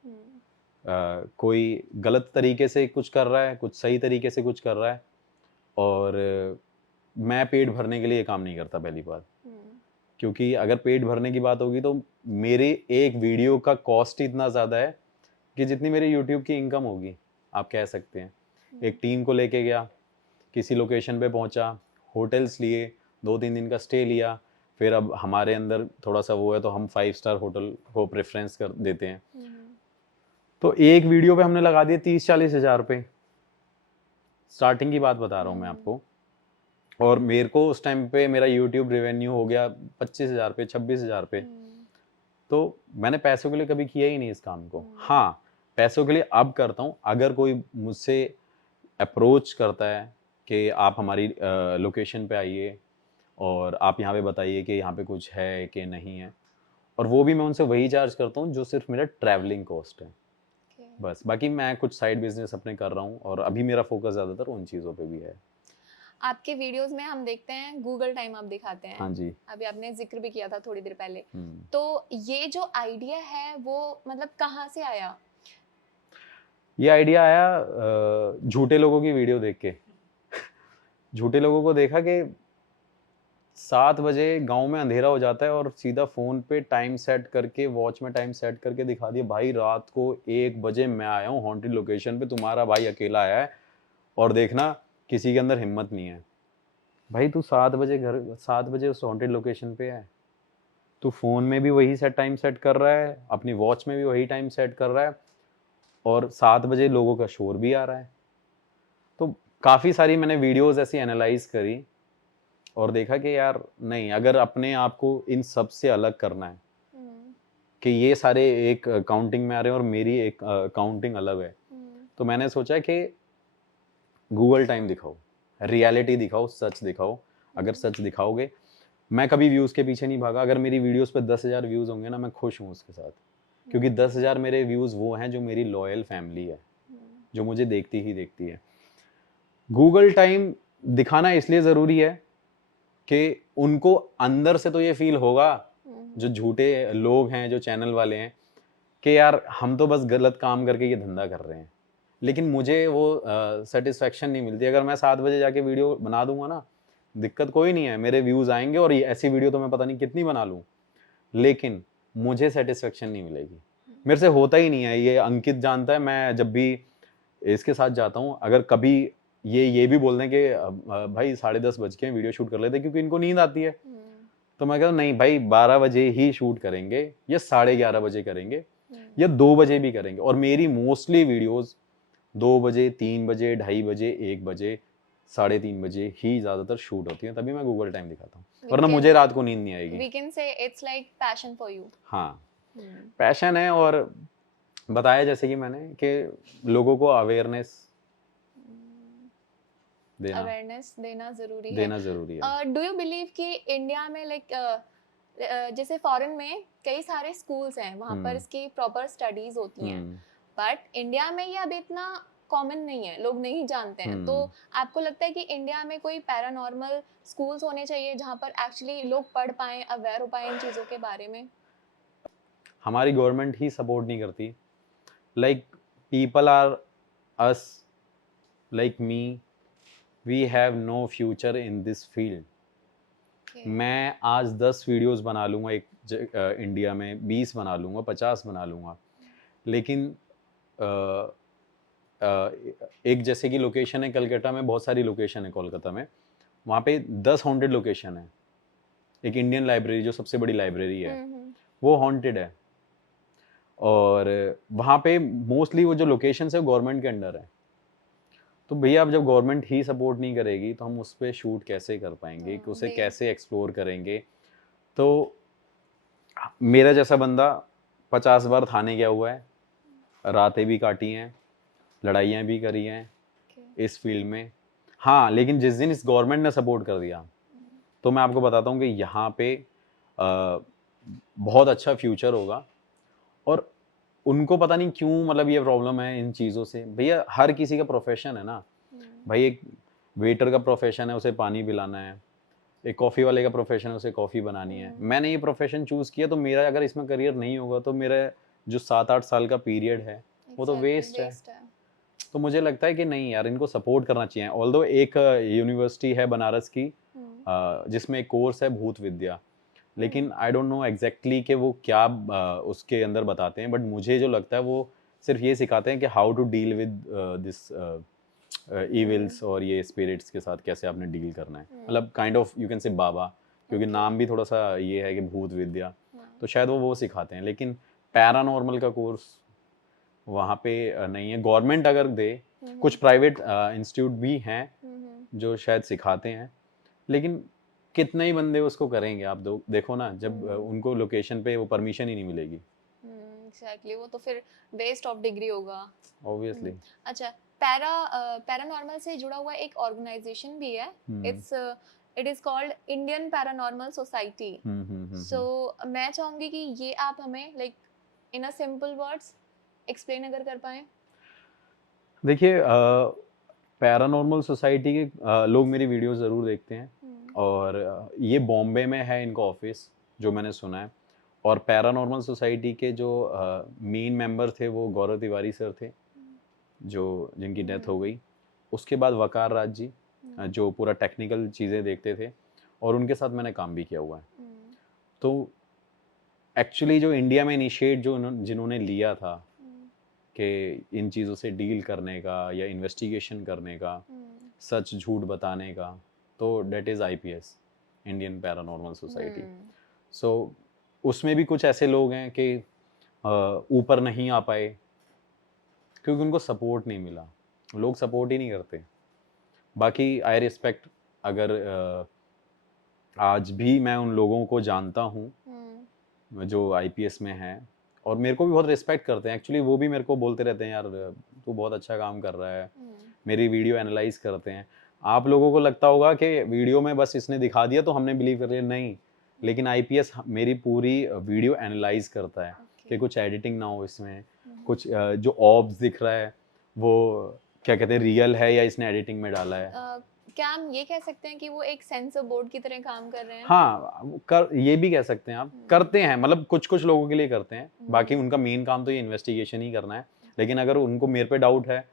कोई गलत तरीके से कुछ कर रहा है, कुछ सही तरीके से कुछ कर रहा है, और मैं पेट भरने के लिए ये काम नहीं करता पहली बात। क्योंकि अगर पेट भरने की बात होगी तो मेरे एक वीडियो का कॉस्ट इतना ज़्यादा है कि जितनी मेरी यूट्यूब की इनकम होगी, आप कह सकते हैं। एक टीम को लेके गया, किसी लोकेशन पे पहुंचा, होटल्स लिए, 2-3 दिन का स्टे लिया, फिर अब हमारे अंदर थोड़ा सा वो है तो हम 5 स्टार होटल को प्रेफरेंस कर देते हैं। तो एक वीडियो पे हमने लगा दिए 30-40 हज़ार रुपये। स्टार्टिंग की बात बता रहा हूँ मैं आपको। और मेरे को उस टाइम पे मेरा यूट्यूब रेवेन्यू हो गया 25,000 पे, 26,000 पे। तो मैंने पैसों के लिए कभी किया ही नहीं इस काम को। हाँ, पैसों के लिए अब करता हूँ। अगर कोई मुझसे अप्रोच करता है कि आप हमारी लोकेशन पे आइए और आप यहाँ पे बताइए कि यहाँ पे कुछ है कि नहीं है, और वो भी मैं उनसे वही चार्ज करता हूँ जो सिर्फ मेरा ट्रैवलिंग कॉस्ट है। बस बाकी मैं कुछ साइड बिजनेस अपने कर रहा हूँ और अभी मेरा फोकस ज़्यादातर उन चीज़ों पे भी है। आपके वीडियोस में हम देखते हैं गूगल टाइम आप दिखाते हैं। हाँ जी। अभी आपने जिक्र भी किया था थोड़ी देर पहले। तो ये जो आइडिया है वो मतलब कहाँ से आया? ये आइडिया आया झूठे लोगों की वीडियो देख के। झूठे लोगों को देखा कि 7 बजे गांव में अंधेरा हो जाता है और सीधा फ़ोन पे टाइम सेट करके, वॉच में टाइम सेट करके दिखा दिया, भाई रात को 1 बजे मैं आया हूँ हॉन्टेड लोकेशन पे, तुम्हारा भाई अकेला आया है और देखना किसी के अंदर हिम्मत नहीं है। भाई तू 7 बजे उस हॉन्टेड लोकेशन पे है, तू फ़ोन में भी वही टाइम सेट कर रहा है, अपनी वॉच में भी वही टाइम सेट कर रहा है, और 7 बजे लोगों का शोर भी आ रहा है। तो काफ़ी सारी मैंने वीडियोस ऐसी एनालाइज करी और देखा कि यार नहीं, अगर अपने आप को इन सब से अलग करना है कि ये सारे एक काउंटिंग में आ रहे हैं और मेरी एक काउंटिंग अलग है, तो मैंने सोचा कि गूगल टाइम दिखाओ, रियलिटी दिखाओ, सच दिखाओ। अगर सच दिखाओगे, मैं कभी व्यूज़ के पीछे नहीं भागा। अगर मेरी वीडियोस पे 10,000 व्यूज़ होंगे ना, मैं खुश हूँ उसके साथ, क्योंकि 10,000 मेरे व्यूज़ वो हैं जो मेरी लॉयल फैमिली है, जो मुझे देखती ही देखती है। गूगल टाइम दिखाना इसलिए ज़रूरी है कि उनको अंदर से तो ये फील होगा, जो झूठे लोग हैं, जो चैनल वाले हैं, कि यार हम तो बस गलत काम करके ये धंधा कर रहे हैं, लेकिन मुझे वो सेटिस्फेक्शन नहीं मिलती। अगर मैं 7 बजे जाके वीडियो बना दूंगा ना, दिक्कत कोई नहीं है, मेरे व्यूज़ आएंगे और ऐसी वीडियो तो मैं पता नहीं कितनी बना लूँ, लेकिन मुझे सेटिस्फेक्शन नहीं मिलेगी। मेरे से होता ही नहीं है, ये अंकित जानता है। मैं जब भी इसके साथ जाता हूँ, अगर कभी ये भी बोल दें कि भाई 10:30 बज के वीडियो शूट कर लेते, क्योंकि इनको नींद आती है, तो मैं कहता हूँ नहीं भाई 12 बजे ही शूट करेंगे, या 11:30 बजे करेंगे, या 2 बजे भी करेंगे। और मेरी मोस्टली वीडियोस 2 बजे, 3 बजे, 2:30 बजे, 1 बजे, 3:30 बजे ही ज़्यादातर शूट होती है, तभी मैं गूगल टाइम दिखाता हूँ, वरना मुझे रात को नींद नहीं आएगी। We can say it's like passion for you. हाँ, पैशन है। और बताया जैसे कि मैंने कि लोगों को अवेयरनेस देना जरूरी है। डू यू बिलीव कि इंडिया में जैसे फॉरेन में कई सारे स्कूल्स हैं, वहाँ पर इसकी प्रॉपर स्टडीज होती हैं, बट इंडिया में ये अभी इतना कॉमन नहीं है, लोग नहीं जानते हैं। तो आपको लगता है कि इंडिया में कोई पैरानॉर्मल स्कूल्स होने चाहिए जहाँ पर एक्चुअली लोग पढ़ पाएं, अवेयर हो पाएं इन चीज़ों के बारे में? हमारी गवर्नमेंट ही सपोर्ट नहीं करती। Like people are us, like me, we have no future in this field. मैं आज 10 वीडियोस बना लूँगा इंडिया में, 20 बना लूँगा, 50 बना लूँगा, लेकिन एक जैसे कि लोकेशन है कलकत्ता में, बहुत सारी लोकेशन है कोलकाता में, वहाँ पे 10 हॉन्टेड लोकेशन है। एक इंडियन लाइब्रेरी जो सबसे बड़ी लाइब्रेरी है, वो हॉन्टेड है, और वहाँ पे मोस्टली वो जो लोकेशन है गवर्नमेंट के अंडर है। तो भैया अब जब गवर्नमेंट ही सपोर्ट नहीं करेगी तो हम उस पर शूट कैसे कर पाएंगे, कि उसे कैसे एक्सप्लोर करेंगे? तो मेरा जैसा बंदा 50 बार थाने गया हुआ है, रातें भी काटी हैं, लड़ाइयाँ भी करी हैं इस फील्ड में। हाँ, लेकिन जिस दिन इस गवर्नमेंट ने सपोर्ट कर दिया, तो मैं आपको बताता हूँ कि यहाँ पे बहुत अच्छा फ्यूचर होगा। और उनको पता नहीं क्यों मतलब ये प्रॉब्लम है इन चीज़ों से। भैया हर किसी का प्रोफेशन है ना भाई, एक वेटर का प्रोफेशन है, उसे पानी पिलाना है, एक कॉफ़ी वाले का प्रोफेशन है, उसे कॉफ़ी बनानी है। मैंने ये प्रोफेशन चूज़ किया, तो मेरा अगर इसमें करियर नहीं होगा तो मेरा जो 7-8 साल का पीरियड है वो तो वेस्ट है। तो मुझे लगता है कि नहीं यार, इनको सपोर्ट करना चाहिए। ऑल्दो एक यूनिवर्सिटी है बनारस की जिसमें एक कोर्स है भूत विद्या, लेकिन आई डोंट नो एग्जैक्टली कि वो क्या उसके अंदर बताते हैं, बट मुझे जो लगता है वो सिर्फ ये सिखाते हैं कि how to deal with this evils और ये स्पिरिट्स के साथ कैसे आपने डील करना है। मतलब kind of you can say बाबा, क्योंकि नाम भी थोड़ा सा ये है कि भूत विद्या, तो शायद वो सिखाते हैं। लेकिन पैरानॉर्मल का कोर्स वहाँ पे नहीं है। गवर्नमेंट अगर दे, कुछ प्राइवेट इंस्टीट्यूट भी हैं जो शायद सिखाते हैं, लेकिन कितने ही बंदे उसको करेंगे। आप देखो ना, जब उनको लोकेशन पे वो परमिशन ही नहीं मिलेगी। एग्जैक्टली, वो तो फिर वेस्ट ऑफ डिग्री होगा ऑब्वियसली। अच्छा, पैरानॉर्मल से जुड़ा हुआ एक ऑर्गेनाइजेशन भी है, it is called Indian paranormal society. So मैं चाहूंगी कि ये आप हमें like in a simple words explain अगर कर पाए। देखिए, पैरानॉर्मल सोसाइटी के लोग मेरी वीडियो ज़रूर देखते हैं, और ये बॉम्बे में है इनका ऑफिस, जो मैंने सुना है। और पैरानॉर्मल सोसाइटी के जो मेन मेंबर थे वो गौरव तिवारी सर थे, जो जिनकी डेथ हो गई। उसके बाद वकार राज जी, जो पूरा टेक्निकल चीज़ें देखते थे, और उनके साथ मैंने काम भी किया हुआ है। तो एक्चुअली जो इंडिया में इनिशिएट जिन्होंने लिया था कि इन चीज़ों से डील करने का या इन्वेस्टिगेशन करने का, सच झूठ बताने का, तो that is IPS, Indian paranormal society. So उसमें भी कुछ ऐसे लोग हैं कि ऊपर नहीं आ पाए क्योंकि उनको सपोर्ट नहीं मिला। लोग सपोर्ट ही नहीं करते। बाकी आई रिस्पेक्ट, अगर आज भी मैं उन लोगों को जानता हूँ जो IPS में हैं, और मेरे को भी बहुत रिस्पेक्ट करते हैं। एक्चुअली वो भी मेरे को बोलते रहते हैं, यार तू बहुत अच्छा काम कर रहा है, मेरी वीडियो एनालाइज करते हैं। आप लोगों को लगता होगा कि वीडियो में बस इसने दिखा दिया तो हमने बिलीव कर लिया, नहीं। लेकिन IPS मेरी पूरी वीडियो एनालाइज करता है कि कुछ एडिटिंग ना हो इसमें, कुछ जो ऑब्स दिख रहा है वो क्या कहते हैं, रियल है या इसने एडिटिंग में डाला है। क्या हम ये कह सकते हैं कि वो एक सेंसर बोर्ड की तरह काम कर रहे हैं? हाँ, ये भी कह सकते हैं आप। करते हैं, मतलब कुछ कुछ लोगों के लिए करते हैं। बाकी उनका मेन काम तो ये इन्वेस्टिगेशन ही करना है। लेकिन अगर उनको मेरे पे डाउट है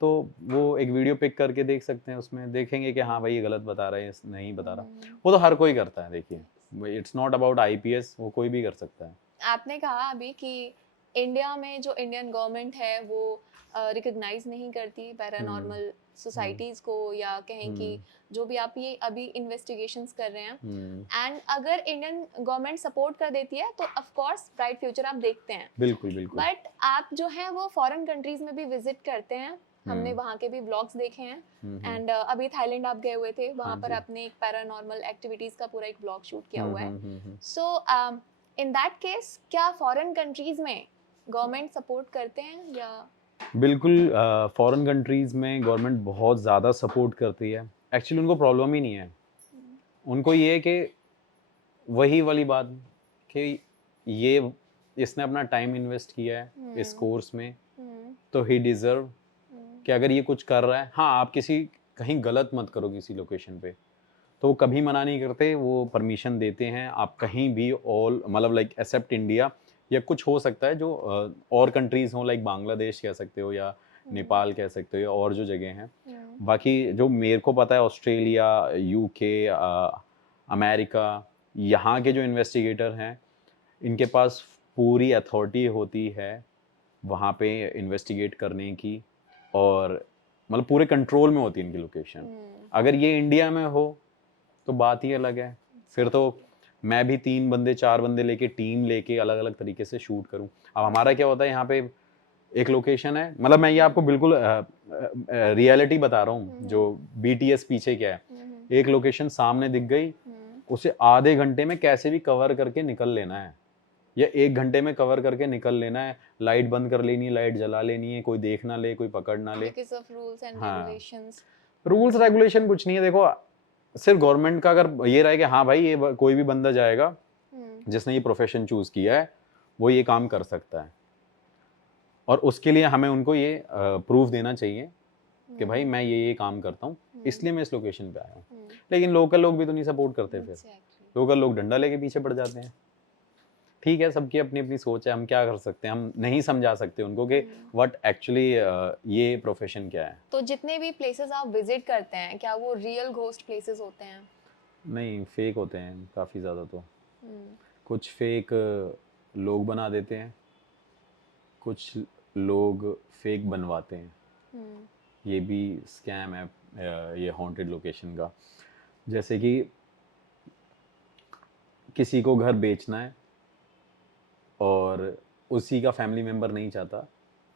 तो वो एक वीडियो पिक करके देख सकते हैं, उसमें देखेंगे कि हाँ भाई ये गलत बता रहा है, नहीं बता रहा। वो तो हर कोई करता है। देखिए, इट्स नॉट अबाउट IPS, वो कोई भी कर सकता है। आपने कहा अभी कि इंडिया में जो इंडियन गवर्नमेंट है वो रिकॉग्नाइज नहीं करती पैरानॉर्मल सोसाइटीज को, या कहें कि जो भी आप ये अभी इन्वेस्टिगेशंस कर रहे हैं, एंड अगर इंडियन गवर्नमेंट सपोर्ट कर देती है तो ऑफ कोर्स ब्राइट फ्यूचर आप देखते हैं। बिल्कुल बिल्कुल। बट आप जो है वो फॉरेन कंट्रीज में भी विजिट करते हैं, हमने वहाँ के भी ब्लॉग्स देखे हैं, एंड अभी थाईलैंड आप गए हुए थे, वहाँ पर आपने एक पैरानॉर्मल एक्टिविटीज का पूरा एक ब्लॉग शूट किया हुआ है। सो इन दैट केस क्या फॉरेन कंट्रीज में गवर्नमेंट सपोर्ट करते हैं या? बिल्कुल, फॉरेन कंट्रीज में गवर्नमेंट बहुत ज़्यादा सपोर्ट करती है। एक्चुअली उनको प्रॉब्लम ही नहीं है। उनको ये है कि वही वाली बात कि ये इसने अपना टाइम इन्वेस्ट किया है इस कोर्स में, तो ही डिज़र्व कि अगर ये कुछ कर रहा है। हाँ, आप कहीं गलत मत करो किसी लोकेशन पे, तो वो कभी मना नहीं करते, वो परमिशन देते हैं। आप कहीं भी ऑल मतलब लाइक एक्सेप्ट इंडिया, या कुछ हो सकता है जो और कंट्रीज़ हों, लाइक बांग्लादेश कह सकते हो या नेपाल कह सकते हो, या और जो जगह हैं। बाकी जो मेरे को पता है, ऑस्ट्रेलिया, UK, अमेरिका, यहाँ के जो इन्वेस्टिगेटर हैं, इनके पास पूरी अथॉरिटी होती है वहाँ पे इन्वेस्टिगेट करने की, और मतलब पूरे कंट्रोल में होती है इनकी लोकेशन। अगर ये इंडिया में हो तो बात ही अलग है। फिर तो मैं भी 3 बंदे 4 बंदे लेके, टीम लेके अलग अलग तरीके से शूट करूं। अब हमारा क्या होता है, यहाँ पे एक लोकेशन है, मतलब मैं ये आपको बिल्कुल रियलिटी बता रहा हूँ, जो BTS पीछे क्या है। एक लोकेशन सामने दिख गई, उसे आधे घंटे में कैसे भी कवर करके निकल लेना है, या 1 घंटे में कवर करके निकल लेना है। लाइट बंद कर लेनी है, लाइट जला लेनी है, कोई देख ना ले, कोई पकड़ ना ले। रूल्स रेगुलेशन कुछ नहीं है। देखो, सिर्फ गवर्नमेंट का अगर ये रहे कि हाँ भाई ये कोई भी बंदा जाएगा जिसने ये प्रोफेशन चूज किया है, वो ये काम कर सकता है, और उसके लिए हमें उनको ये प्रूफ देना चाहिए कि भाई मैं ये काम करता हूँ, इसलिए मैं इस लोकेशन पे आया हूँ। हम्म, लेकिन लोकल लोग भी तो नहीं सपोर्ट करते, फिर exactly. लोकल लोग डंडा लेके पीछे पड़ जाते हैं। ठीक है, सबकी अपनी अपनी सोच है, हम क्या कर सकते हैं, हम नहीं समझा सकते उनको कि व्हाट एक्चुअली ये प्रोफेशन क्या है। तो जितने भी प्लेसेस आप विजिट करते हैं, क्या वो रियल घोस्ट प्लेसेस होते हैं? नहीं, फेक होते हैं काफ़ी ज़्यादा। तो हम्म, कुछ फेक लोग बना देते हैं, कुछ लोग फेक बनवाते हैं। हम्म, ये भी स्कैम है ये हॉन्टेड लोकेशन का। जैसे कि किसी को घर बेचना है और उसी का फैमिली मेम्बर नहीं चाहता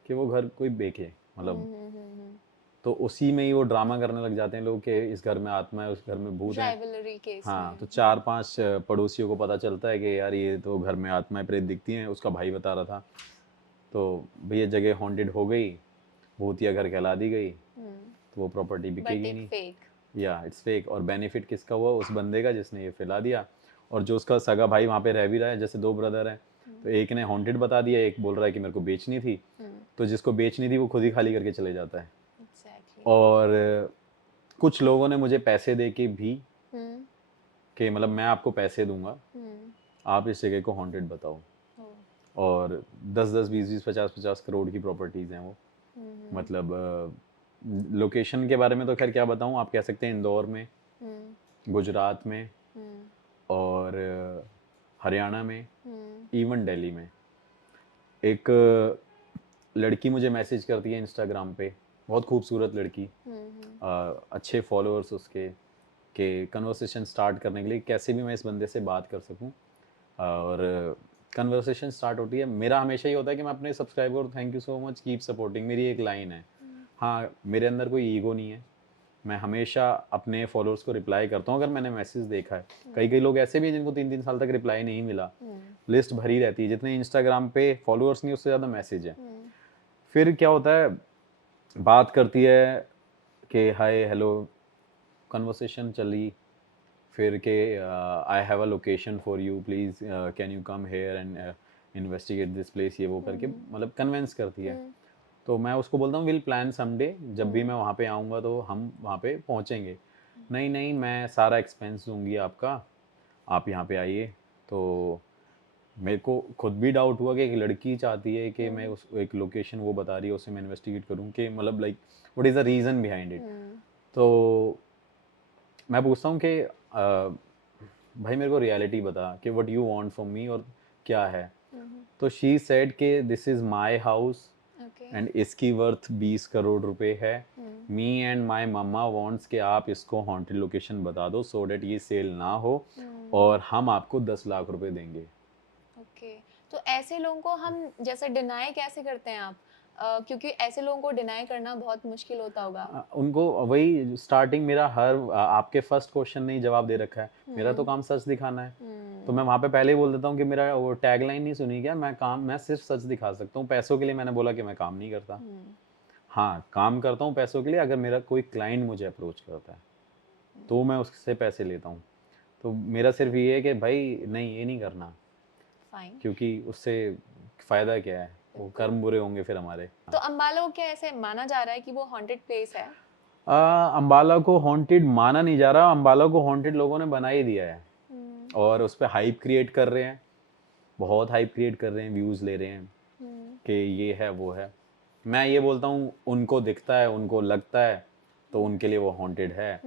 कि वो घर कोई बेचे, मतलब तो उसी में ही वो ड्रामा करने लग जाते हैं लोग कि इस घर में आत्मा है, उस घर में भूत है। राइवलरी केस हाँ, में। तो 4-5 पड़ोसियों को पता चलता है कि यार ये तो घर में आत्माएं प्रेत दिखती हैं, उसका भाई बता रहा था। तो भैया जगह हॉन्टेड हो गई, भूतिया घर कहला दी गई, तो वो प्रॉपर्टी बट बिकेगी एक नहीं। फेक। या इट्स फेक। और बेनिफिट किसका हुआ? उस बंदे का जिसने ये फैला दिया। और जो उसका सगा भाई वहाँ पे रह भी रहा है, जैसे 2 ब्रदर हैं, तो एक ने हॉन्टेड बता दिया, एक बोल रहा है कि मेरे को बेचनी थी। तो जिसको बेचनी थी वो खुद ही खाली करके चले जाता है। एग्जैक्टली। और कुछ लोगों ने मुझे पैसे दे के भी कि मतलब मैं आपको पैसे दूंगा, आप इस जगह को हॉन्टेड बताओ। और 10-10, 20-20, 50-50 करोड़ की प्रॉपर्टीज़ हैं वो। मतलब लोकेशन के बारे में तो खैर क्या बताऊं, आप कह सकते हैं इंदौर में, गुजरात में, और हरियाणा में, इवन दिल्ली में। एक लड़की मुझे मैसेज करती है इंस्टाग्राम पे, बहुत खूबसूरत लड़की, अच्छे फॉलोअर्स उसके, कि कन्वर्सेशन स्टार्ट करने के लिए कैसे भी मैं इस बंदे से बात कर सकूं। और कन्वर्सेशन स्टार्ट होती है, मेरा हमेशा ही होता है कि मैं अपने सब्सक्राइबर को thank you so much, keep supporting, मेरी एक लाइन है। हाँ, मेरे अंदर कोई ईगो नहीं है, मैं हमेशा अपने फॉलोअर्स को रिप्लाई करता हूँ अगर मैंने मैसेज देखा है। कई कई लोग ऐसे भी हैं जिनको 3-3 साल तक रिप्लाई नहीं मिला, लिस्ट भरी रहती है, जितने इंस्टाग्राम पे फॉलोअर्स नहीं उससे ज़्यादा मैसेज है। फिर क्या होता है, बात करती है कि हाय हेलो, कन्वर्सेशन चली, फिर के I have a location for you, please can you come here and investigate this place, ये वो करके मतलब कन्विंस करती है। तो मैं उसको बोलता हूँ विल प्लान समडे, जब भी मैं वहाँ पे आऊँगा तो हम वहाँ पे पहुँचेंगे। नहीं नहीं, मैं सारा एक्सपेंस दूंगी आपका, आप यहाँ पे आइए। तो मेरे को खुद भी डाउट हुआ कि एक लड़की चाहती है कि मैं उस एक लोकेशन वो बता रही है उसे मैं इन्वेस्टिगेट करूँ, कि मतलब like what is the reason behind it. तो मैं पूछता हूँ कि भाई मेरे को रियलिटी बता कि what you want from me, और क्या है। तो शी सेड कि this is my house and इसकी वर्थ 20 करोड़ रुपए है। Me and my mamma wants कि आप इसको हॉन्टेड लोकेशन बता दो सो डैट ये सेल ना हो, और हम आपको 10 लाख रुपए देंगे। ओके। तो ऐसे लोगों को हम जैसे डिनाई कैसे करते हैं आप? क्योंकि ऐसे लोगों को डिनाई करना बहुत मुश्किल होता होगा। उनको वही स्टार्टिंग, मेरा हर आपके फर्स्ट क्वेश्चन ने ही जवाब दे रखा है, मेरा तो काम सच दिखाना है। तो मैं वहाँ पे पहले ही बोल देता हूँ कि मेरा वो टैगलाइन नहीं सुनी क्या, मैं सिर्फ सच दिखा सकता हूँ, पैसों के लिए मैंने बोला कि मैं काम नहीं करता। हाँ, काम करता हूँ पैसों के लिए, अगर मेरा कोई क्लाइंट मुझे अप्रोच करता है तो मैं उससे पैसे लेता हूँ। तो मेरा सिर्फ ये है कि भाई नहीं, ये नहीं करना, फाइन। क्योंकि उससे फ़ायदा क्या है, वो कर्म बुरे होंगे फिर हमारे। तो अम्बाला को क्या ऐसे माना जा रहा है कि वो हॉन्टेड प्लेस है? अम्बाला को हॉन्टेड माना नहीं जा रहा, अम्बाला को हॉन्टेड लोगों ने बना ही दिया है, और उस पर हाइप क्रिएट कर रहे हैं, बहुत हाइप क्रिएट कर रहे हैं, व्यूज़ ले रहे हैं कि ये है वो है। मैं ये बोलता हूँ उनको दिखता है, उनको लगता है, तो उनके लिए वो हॉन्टेड है।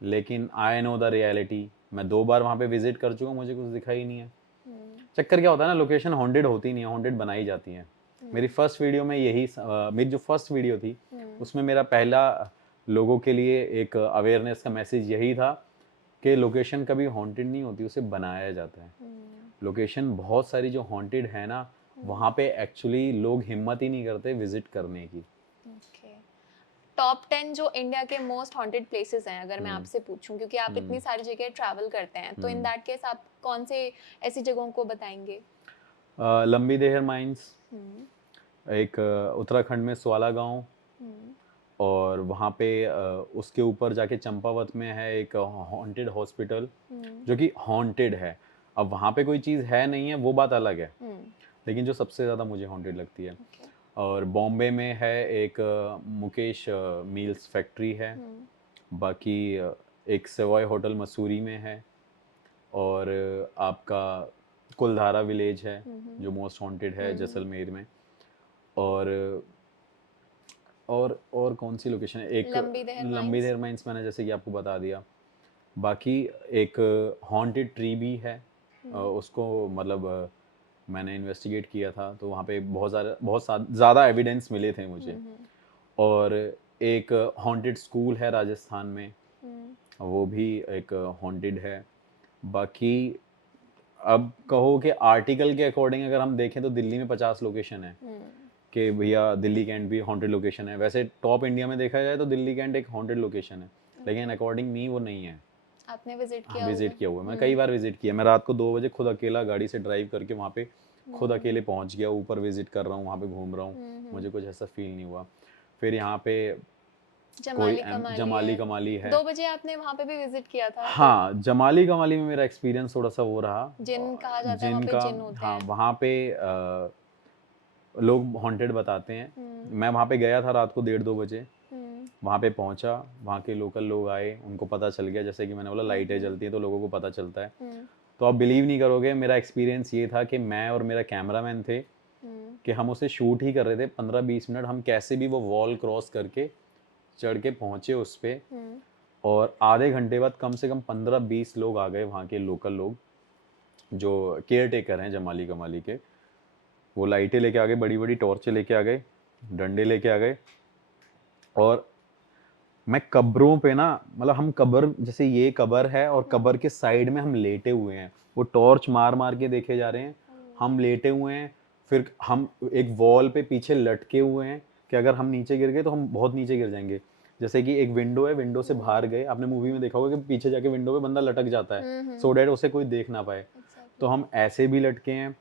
लेकिन आई नो द रियलिटी, मैं 2 बार वहाँ पे विजिट कर चुका हूँ, मुझे कुछ दिखा ही नहीं है। चक्कर क्या होता है ना, लोकेशन हॉन्टेड होती नहीं है, हॉन्टेड बनाई जाती है। मेरी फर्स्ट वीडियो में यही मेरी जो फर्स्ट वीडियो थी उसमें मेरा पहला लोगों के लिए एक अवेयरनेस का मैसेज यही था कि लोकेशन कभी हॉन्टेड नहीं होती, उसे बनाया जाता है। लोकेशन बहुत सारी जो हॉन्टेड है ना, वहाँ पे एक्चुअली लोग हिम्मत ही नहीं करते विजिट करने की। टॉप 10 जो इंडिया के मोस्ट हॉन्टेड प्लेसेस हैं, अगर मैं आपसे पूछूं, क्योंकि आप इतनी सारी जगह ट्रैवल करते हैं, तो इन दैट केस आप कौन से ऐसी जगहों को बताएंगे? लंबी देहर माइंस, एक उत्तराखंड में स्वाला गांव, और वहाँ पे उसके ऊपर जाके चंपावत में है एक हॉन्टेड हॉस्पिटल जो कि हॉन्टेड है। अब वहाँ पे कोई चीज़ है नहीं है वो बात अलग है, लेकिन जो सबसे ज़्यादा मुझे हॉन्टेड लगती है और बॉम्बे में है एक मुकेश मील्स फैक्ट्री है, बाकी एक सवाई होटल मसूरी में है, और आपका कुलधारा विलेज है जो मोस्ट हॉन्टेड है जैसलमेर में, और कौन सी लोकेशन है, एक लंबी देर माइंस मैंने जैसे कि आपको बता दिया। बाकी एक हॉन्टेड ट्री भी है, उसको मतलब मैंने इन्वेस्टिगेट किया था तो वहाँ पे बहुत ज़्यादा एविडेंस मिले थे मुझे। और एक हॉन्टेड स्कूल है राजस्थान में, वो भी एक हॉन्टेड है। बाकी अब कहो कि आर्टिकल के अकॉर्डिंग अगर हम देखें तो दिल्ली में 50 लोकेशन है कि भैया दिल्ली कैंट भी हॉन्टेड लोकेशन है। वैसे टॉप इंडिया में देखा जाए तो दिल्ली कैंट एक हॉन्टेड लोकेशन है, लेकिन अकॉर्डिंग मी वो नहीं है। आपने विजिट किया? विजिट किया हुआ है, मैं कई बार विजिट किया। मैं रात को 2 बजे खुद अकेला गाड़ी से ड्राइव करके वहाँ पे खुद अकेले पहुँच गया, ऊपर विजिट कर रहा हूँ, वहाँ पे घूम रहा हूँ, मुझे कुछ ऐसा फील नहीं हुआ। फिर यहाँ पे जमाली कमाली है। 2 बजे आपने वहाँ पे भी विजिट किया था? हाँ, जमाली कमाली में मेरा एक्सपीरियंस थोड़ा सा वो रहा। जिन कहा जाता है, वहाँ पे जिन होते हैं। हाँ, वहाँ पे लोग हॉन्टेड बताते हैं। मैं वहाँ पे गया था रात को 1:30-2 बजे, वहाँ पे पहुँचा, वहाँ के लोकल लोग आए, उनको पता चल गया, जैसे कि मैंने बोला लाइटें जलती हैं तो लोगों को पता चलता है। तो आप बिलीव नहीं करोगे, मेरा एक्सपीरियंस ये था कि मैं और मेरा कैमरामैन थे कि हम उसे शूट ही कर रहे थे। 15-20 मिनट हम कैसे भी वो वॉल क्रॉस करके चढ़ के पहुँचे उस पे, और आधे घंटे बाद कम से कम 15-20 लोग आ गए, वहाँ के लोकल लोग जो केयर टेकर हैं जमाली कमाली के। वो लाइटें लेके आ गए, बड़ी बड़ी टॉर्चें लेके आ गए, डंडे लेके आ गए, और मैं कब्रों पे ना, मतलब हम कब्र, जैसे ये कब्र है और कब्र के साइड में हम लेटे हुए हैं, वो टॉर्च मार मार के देखे जा रहे हैं, हम लेटे हुए हैं। फिर हम एक वॉल पे पीछे लटके हुए हैं कि अगर हम नीचे गिर गए तो हम बहुत नीचे गिर जाएंगे। जैसे कि एक विंडो है, विंडो से बाहर गए, आपने मूवी में देखा होगा कि पीछे जाके विंडो पे बंदा लटक जाता है सो डैट उसे कोई देख ना पाए। तो हम ऐसे भी लटके हैं।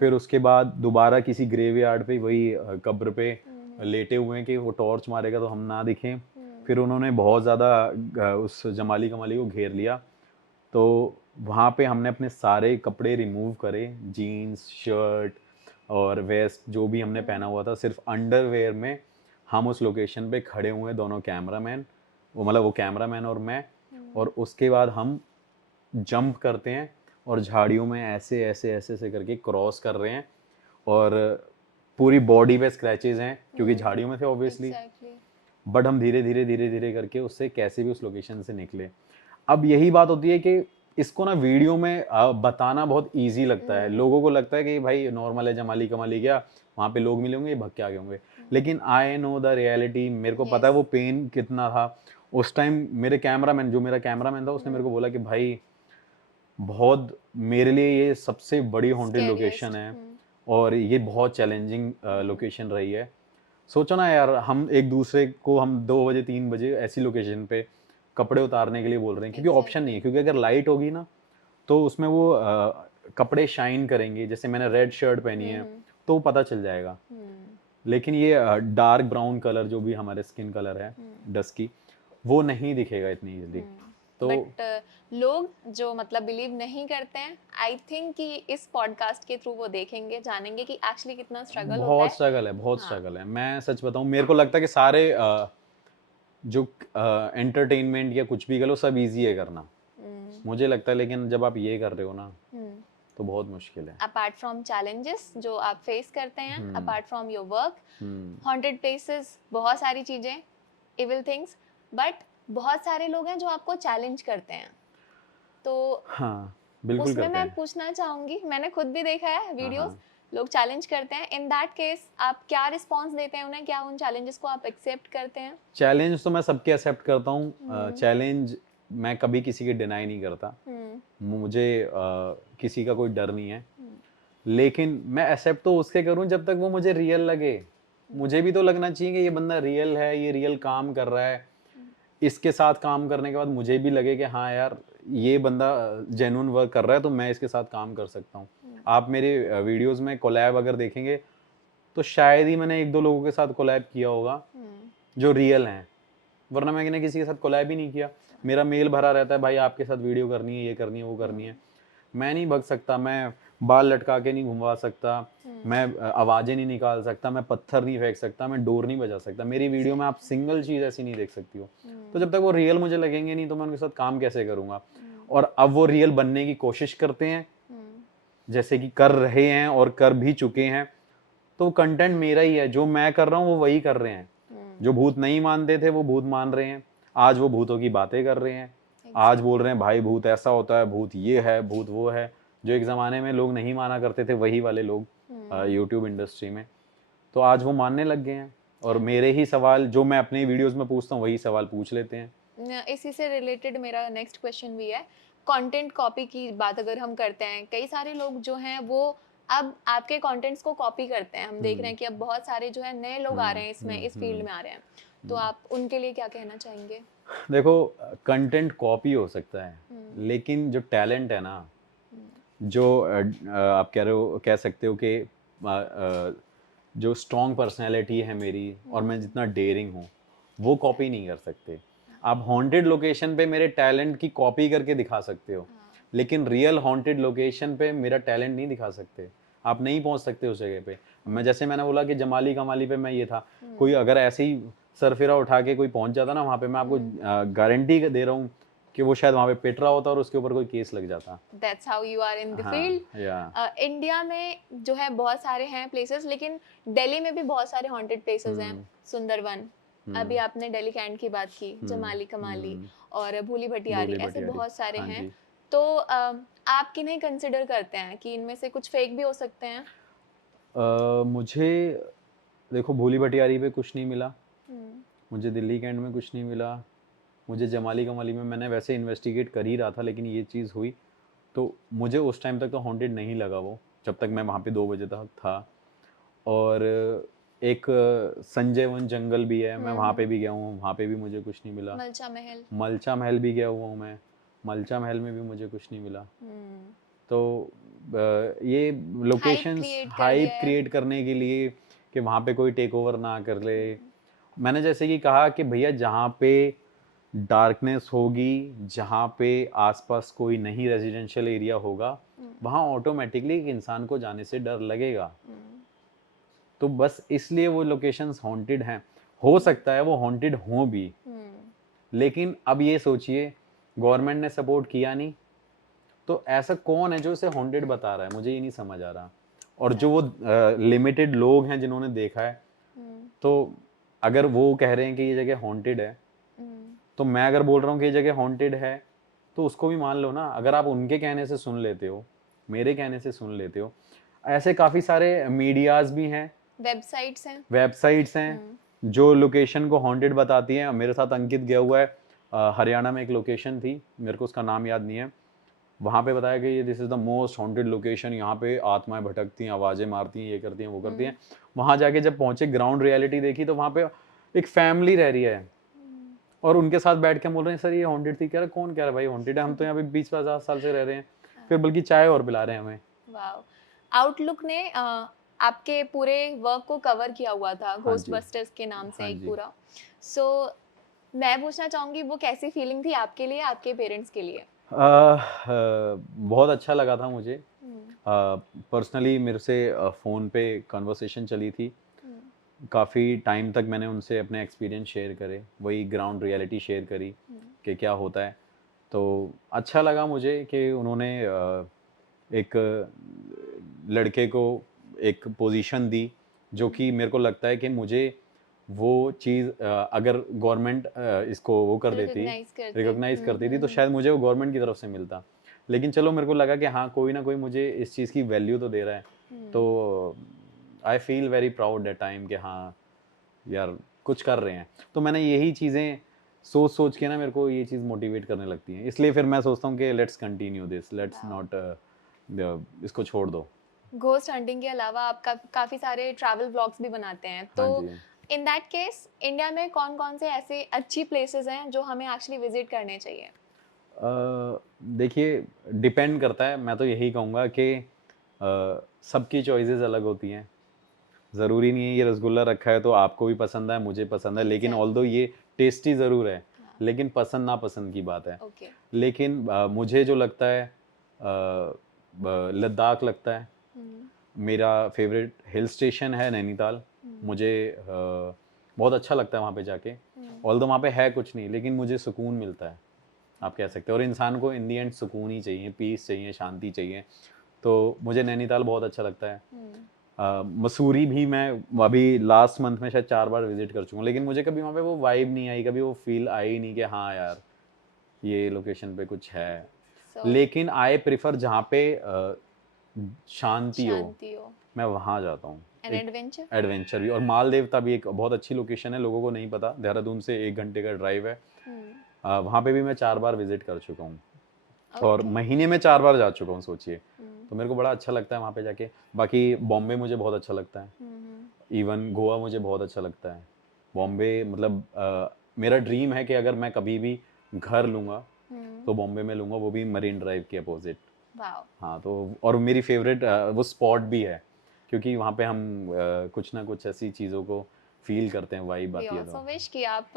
फिर उसके बाद दोबारा किसी ग्रेवयार्ड पे, वही कब्र पे लेटे हुए हैं कि वो टॉर्च मारेगा तो हम ना दिखें। फिर उन्होंने बहुत ज़्यादा उस जमाली कमाली को घेर लिया, तो वहाँ पे हमने अपने सारे कपड़े रिमूव करे, जीन्स, शर्ट और वेस्ट जो भी हमने पहना हुआ था, सिर्फ अंडरवेयर में हम उस लोकेशन पे खड़े हुए, दोनों कैमरामैन, वो कैमरामैन और मैं। और उसके बाद हम जंप करते हैं और झाड़ियों में ऐसे ऐसे ऐसे ऐसे करके क्रॉस कर रहे हैं, और पूरी बॉडी पे स्क्रैचेस हैं क्योंकि झाड़ियों में थे ऑब्वियसली। बट हम धीरे धीरे धीरे धीरे करके उससे कैसे भी उस लोकेशन से निकले। अब यही बात होती है कि इसको ना वीडियो में बताना बहुत इजी लगता है। लोगों को लगता है कि भाई नॉर्मल है, जमाली कमाली गया, वहाँ पे लोग मिले होंगे, भग के आगे होंगे। लेकिन आई नो द रियलिटी, मेरे को पता है वो पेन कितना था उस टाइम। मेरे कैमरामैन, जो मेरा कैमरामैन था, उसने मेरे को बोला कि भाई बहुत, मेरे लिए ये सबसे बड़ी हॉन्टेड लोकेशन है और ये बहुत चैलेंजिंग लोकेशन रही है। सोचो ना यार, हम एक दूसरे को हम 2 बजे 3 बजे ऐसी लोकेशन पे कपड़े उतारने के लिए बोल रहे हैं, क्योंकि ऑप्शन नहीं है, क्योंकि अगर लाइट होगी ना तो उसमें वो कपड़े शाइन करेंगे। जैसे मैंने रेड शर्ट पहनी है तो पता चल जाएगा, लेकिन ये डार्क ब्राउन कलर जो भी हमारे स्किन कलर है डस्की, वो नहीं दिखेगा इतनी जल्दी। तो बट लोग जो मतलब बिलीव नहीं करते हैं, आई थिंक कि इस पॉडकास्ट के थ्रू वो देखेंगे, जानेंगे कि एक्चुअली कितना स्ट्रगल होता है। बहुत स्ट्रगल है, बहुत स्ट्रगल है। मैं सच बताऊं, मेरे को लगता है कि सारे जो एंटरटेनमेंट या कुछ भी करो सब इजी है करना, मुझे लगता है। लेकिन जब आप ये कर रहे हो ना तो बहुत मुश्किल है। अपार्ट फ्रॉम चैलेंजेस जो आप फेस करते हैं, apart from your work, haunted places, बहुत सारी चीजें, इविल थिंग्स, बट बहुत सारे लोग हैं जो आपको चैलेंज करते हैं। तो हाँ, बिल्कुल उसमें करते मैं हैं। पूछना चाहूंगी, मैंने खुद भी देखा है वीडियोस, लोग चैलेंज करते हैं। इन दैट केस आप क्या रिस्पांस देते हैं उन्हें? क्या उन चैलेंजेस को आप एक्सेप्ट करते हैं? चैलेंज तो मैं सबके एक्सेप्ट करता हूँ। चैलेंज मैं कभी किसी के डिनाई नहीं करता। मुझे किसी का कोई डर नहीं है, लेकिन मैं एक्सेप्ट तो उसके करूँ जब तक वो मुझे रियल लगे। मुझे भी तो लगना चाहिए कि ये बंदा रियल है, ये रियल काम कर रहा है। इसके साथ काम करने के बाद मुझे भी लगे कि हाँ यार, ये बंदा जेन्युइन वर्क कर रहा है, तो मैं इसके साथ काम कर सकता हूँ। आप मेरे वीडियोस में कोलैब अगर देखेंगे तो शायद ही मैंने 1-2 लोगों के साथ कोलैब किया होगा जो रियल हैं, वरना मैंने किसी के साथ कोलैब ही नहीं किया। मेरा मेल भरा रहता है, भाई आपके साथ वीडियो करनी है, ये करनी है, वो करनी है। मैं नहीं भग सकता, मैं बाल लटका के नहीं घुमवा सकता, मैं आवाज़ें नहीं निकाल सकता, मैं पत्थर नहीं फेंक सकता, मैं डोर नहीं बजा सकता। मेरी वीडियो में आप सिंगल चीज़ ऐसी नहीं देख सकती हो। तो जब तक वो रियल मुझे लगेंगे नहीं तो मैं उनके साथ काम कैसे करूँगा। और अब वो रियल बनने की कोशिश करते हैं, जैसे कि कर रहे हैं और कर भी चुके हैं। तो कंटेंट मेरा ही है, जो मैं कर रहा हूँ वो वही कर रहे हैं। जो भूत नहीं मानते थे वो भूत मान रहे हैं, आज वो भूतों की बातें कर रहे हैं। आज बोल रहे हैं भाई भूत ऐसा होता है, भूत ये है, भूत वो है। जो एक ज़माने में लोग नहीं माना करते थे, वही वाले लोग यूट्यूब इंडस्ट्री में, तो आज वो मानने लग गए हैं। और मेरे ही सवाल जो मैं अपने वीडियोस में पूछता हूँ वही सवाल पूछ लेते हैं। इसी से रिलेटेड मेरा नेक्स्ट क्वेश्चन भी है, कंटेंट कॉपी की बात अगर हम करते हैं, कई सारे लोग जो हैं वो अब आपके कंटेंट्स को कॉपी करते हैं। हम देख रहे हैं कि अब बहुत सारे जो है नए लोग आ रहे हैं इसमें, इस फील्ड में आ रहे हैं, तो आप उनके लिए क्या कहना चाहेंगे? देखो, कंटेंट कॉपी हो सकता है, लेकिन जो टैलेंट है ना, जो आप कह सकते हो कि जो स्ट्रॉन्ग पर्सनैलिटी है मेरी और मैं जितना डेयरिंग हूँ, वो कॉपी नहीं कर सकते। आप हॉन्टेड लोकेशन पे मेरे टैलेंट की कॉपी करके दिखा सकते हो, लेकिन रियल हॉन्टेड लोकेशन पे मेरा टैलेंट नहीं दिखा सकते। आप नहीं पहुंच सकते उस जगह पे। मैंने बोला कि जमाली कमाली पे मैं ये था, कोई अगर ऐसे ही सरफिरा उठा के कोई पहुंच जाता ना वहाँ पे, मैं आपको गारंटी दे रहा हूँ कि वो शायद वहाँ पे पिट रहा होता और उसके ऊपर कोई केस लग जाता। That's how you are in the field. India में जो है बहुत सारे हैं प्लेसेस, लेकिन दिल्ली में भी बहुत सारे हॉन्टेड प्लेसेस हैं। सुंदरवन, अभी आपने दिल्ली कैंट की बात की, जमाली कमाली और भूली भटियारी, ऐसे बहुत सारे हैं। तो आप किन्हें कंसिडर करते हैं कि इनमें से कुछ फेक भी हो सकते हैं? मुझे देखो, भूली भटियारी पे कुछ नहीं मिला, मुझे दिल्ली कैंट में कुछ नहीं मिला, मुझे जमाली कमाली में मैंने वैसे इन्वेस्टिगेट कर ही रहा था, लेकिन ये चीज़ हुई तो मुझे उस टाइम तक तो हॉन्टेड नहीं लगा वो, जब तक मैं वहाँ पे 2 बजे तक था। और एक संजय वन जंगल भी है, मैं वहाँ पे भी गया हूँ, वहाँ पे भी मुझे कुछ नहीं मिला। मलचा महल भी गया हुआ हूँ मैं, मलचा महल में भी मुझे कुछ नहीं मिला। तो ये लोकेशंस हाइप क्रिएट करने के लिए कि वहाँ पे कोई टेक ओवर ना कर ले। मैंने जैसे कि कहा कि भैया जहाँ पे डार्कनेस होगी, जहाँ पे आसपास कोई नहीं रेजिडेंशियल एरिया होगा, वहाँ ऑटोमेटिकली एक इंसान को जाने से डर लगेगा। तो बस इसलिए वो लोकेशंस हॉन्टेड हैं। हो सकता है वो हॉन्टेड हों भी, लेकिन अब ये सोचिए, गवर्नमेंट ने सपोर्ट किया नहीं, तो ऐसा कौन है जो इसे हॉन्टेड बता रहा है? मुझे ये नहीं समझ आ रहा। और जो वो लिमिटेड लोग हैं जिन्होंने देखा है, तो अगर वो कह रहे हैं कि ये जगह हॉन्टेड है, तो मैं अगर बोल रहा हूँ कि ये जगह हॉन्टेड है, तो उसको भी मान लो ना। अगर आप उनके कहने से सुन लेते हो, मेरे कहने से सुन लेते हो, ऐसे काफ़ी सारे मीडियाज भी हैं, वेबसाइट्स हैं जो लोकेशन को हॉन्टेड बताती हैं। मेरे साथ अंकित गया हुआ है, हरियाणा में एक लोकेशन थी, मेरे को उसका नाम याद नहीं है, वहाँ पे बताया कि ये this is the most haunted location, यहाँ पे आत्माएं भटकती हैं, आवाज़ें मारती हैं, ये करती हैं, वो करती हैं। वहाँ जाके जब पहुँचे, ग्राउंड रियलिटी देखी, तो वहाँ पे एक फैमिली रह रही है और उनके साथ बैठ के बोल रहे हैं सर ये हॉन्टेड थी। कह रहे कौन कह रहा है भाई हॉन्टेड है, हम तो यहाँ पे 20-50 साल से रह रहे हैं, फिर बल्कि चाय और पिला रहे हैं हमें। आउटलुक ने आपके पूरे वर्क को कवर किया हुआ था, घोस्टबस्टर्स के नाम से एक पूरा। सो मैं पूछना चाहूँगी वो कैसी फीलिंग थी आपके लिए, आपके पेरेंट्स के लिए? बहुत अच्छा लगा था मुझे। पर्सनली मेरे से फ़ोन पे कन्वर्सेशन चली थी, काफ़ी टाइम तक मैंने उनसे अपने एक्सपीरियंस शेयर करे, वही ग्राउंड रियलिटी शेयर करी कि क्या होता है। तो अच्छा लगा मुझे कि उन्होंने एक लड़के को एक पोजीशन दी, जो कि मेरे को लगता है कि मुझे वो चीज़ अगर गवर्नमेंट इसको वो कर देती, रिकॉग्नाइज करती थी, तो शायद मुझे वो गवर्नमेंट की तरफ से मिलता। लेकिन चलो, मेरे को लगा कि हाँ, कोई ना कोई मुझे इस चीज़ की वैल्यू तो दे रहा है। तो I feel very proud that time कि हाँ यार कुछ कर रहे हैं। तो मैंने यही चीज़ें सोच के ना, मेरे को ये चीज़ मोटिवेट करने लगती हैं, इसलिए फिर मैं सोचता हूँ कि let's continue this, let's not इसको छोड़ दो। घोस्ट हंटिंग के अलावा आप काफ़ी सारे ट्रैवल व्लॉग्स भी बनाते हैं, तो इन दैट केस इंडिया में कौन-कौन से ऐसे अच्छी प्लेसेस हैं जो हमें एक्चुअली विजिट करने चाहिए? देखिए, डिपेंड करता है। मैं तो यही कहूँगा कि सबकी चॉइसेस अलग होती हैं। ज़रूरी नहीं है ये रसगुल्ला रखा है तो आपको भी पसंद है, मुझे पसंद है, लेकिन ऑल्दो ये टेस्टी ज़रूर है, लेकिन पसंद नापसंद की बात है। लेकिन मुझे जो लगता है, लद्दाख लगता है, मेरा फेवरेट हिल स्टेशन है नैनीताल। मुझे बहुत अच्छा लगता है वहाँ पे जाके। ऑल्दो वहाँ पे है कुछ नहीं, लेकिन मुझे सुकून मिलता है, आप कह सकते हो। और इंसान को इन दी एंड सुकून ही चाहिए, पीस चाहिए, शांति चाहिए। तो मुझे नैनीताल बहुत अच्छा लगता है। मसूरी भी मैं अभी लास्ट मंथ में शायद 4 बार विजिट कर चुका हूँ, लेकिन मुझे कभी वहाँ पे वो वाइब नहीं आई, कभी वो फील आई नहीं कि हाँ यार ये लोकेशन पे कुछ है। लेकिन आई प्रिफर जहाँ पे शांति हो, मैं वहाँ जाता हूँ। एडवेंचर भी। और मालदेवता भी एक बहुत अच्छी लोकेशन है, लोगों को नहीं पता, देहरादून से 1 घंटे का ड्राइव है। वहाँ पे भी मैं 4 बार विजिट कर चुका हूँ। और महीने में 4 बार जा चुका हूँ, सोचिए। तो मेरे को बड़ा अच्छा लगता है वहाँ पे जाके। बाकी बॉम्बे मुझे बहुत अच्छा लगता है, इवन गोवा मुझे बहुत अच्छा लगता है। बॉम्बे मतलब मेरा ड्रीम है कि अगर मैं कभी भी घर लूँगा तो बॉम्बे में लूँगा, वो भी मरीन ड्राइव के अपोजिट। हाँ, तो और मेरी फेवरेट वो स्पॉट भी है, क्योंकि वहाँ पे हम कुछ ना कुछ ऐसी चीज़ों को फील करते हैं, वाइब आती है। तो विश कि आप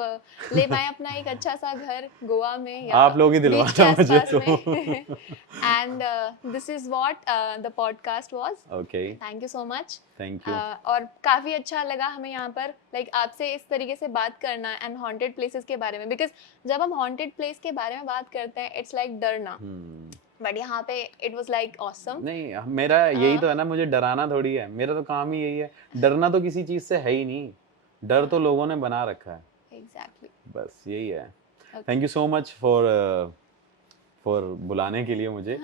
ले पाए अपना एक अच्छा सा घर गोवा में या आप लोग ही दिलवाना मुझे तो। And this is what the podcast was. Okay, thank you so much. Thank you. और काफी अच्छा लगा हमें यहाँ पर लाइक आपसे इस तरीके से बात करना एंड हॉन्टेड प्लेसेस के बारे में, बिकॉज जब हम हॉन्टेड प्लेस के बारे में बात करते हैं इट्स लाइक डरना, बट यहाँ पे इट वाज लाइक ऑसम। नहीं, मेरा यही तो है ना, मुझे डराना थोड़ी है, मेरा तो काम ही यही है। डरना तो किसी चीज से है ही नहीं, डर तो लोगों ने बना रखा है। एग्जैक्टली, बस यही है। Thank you so much for बुलाने के लिए मुझे।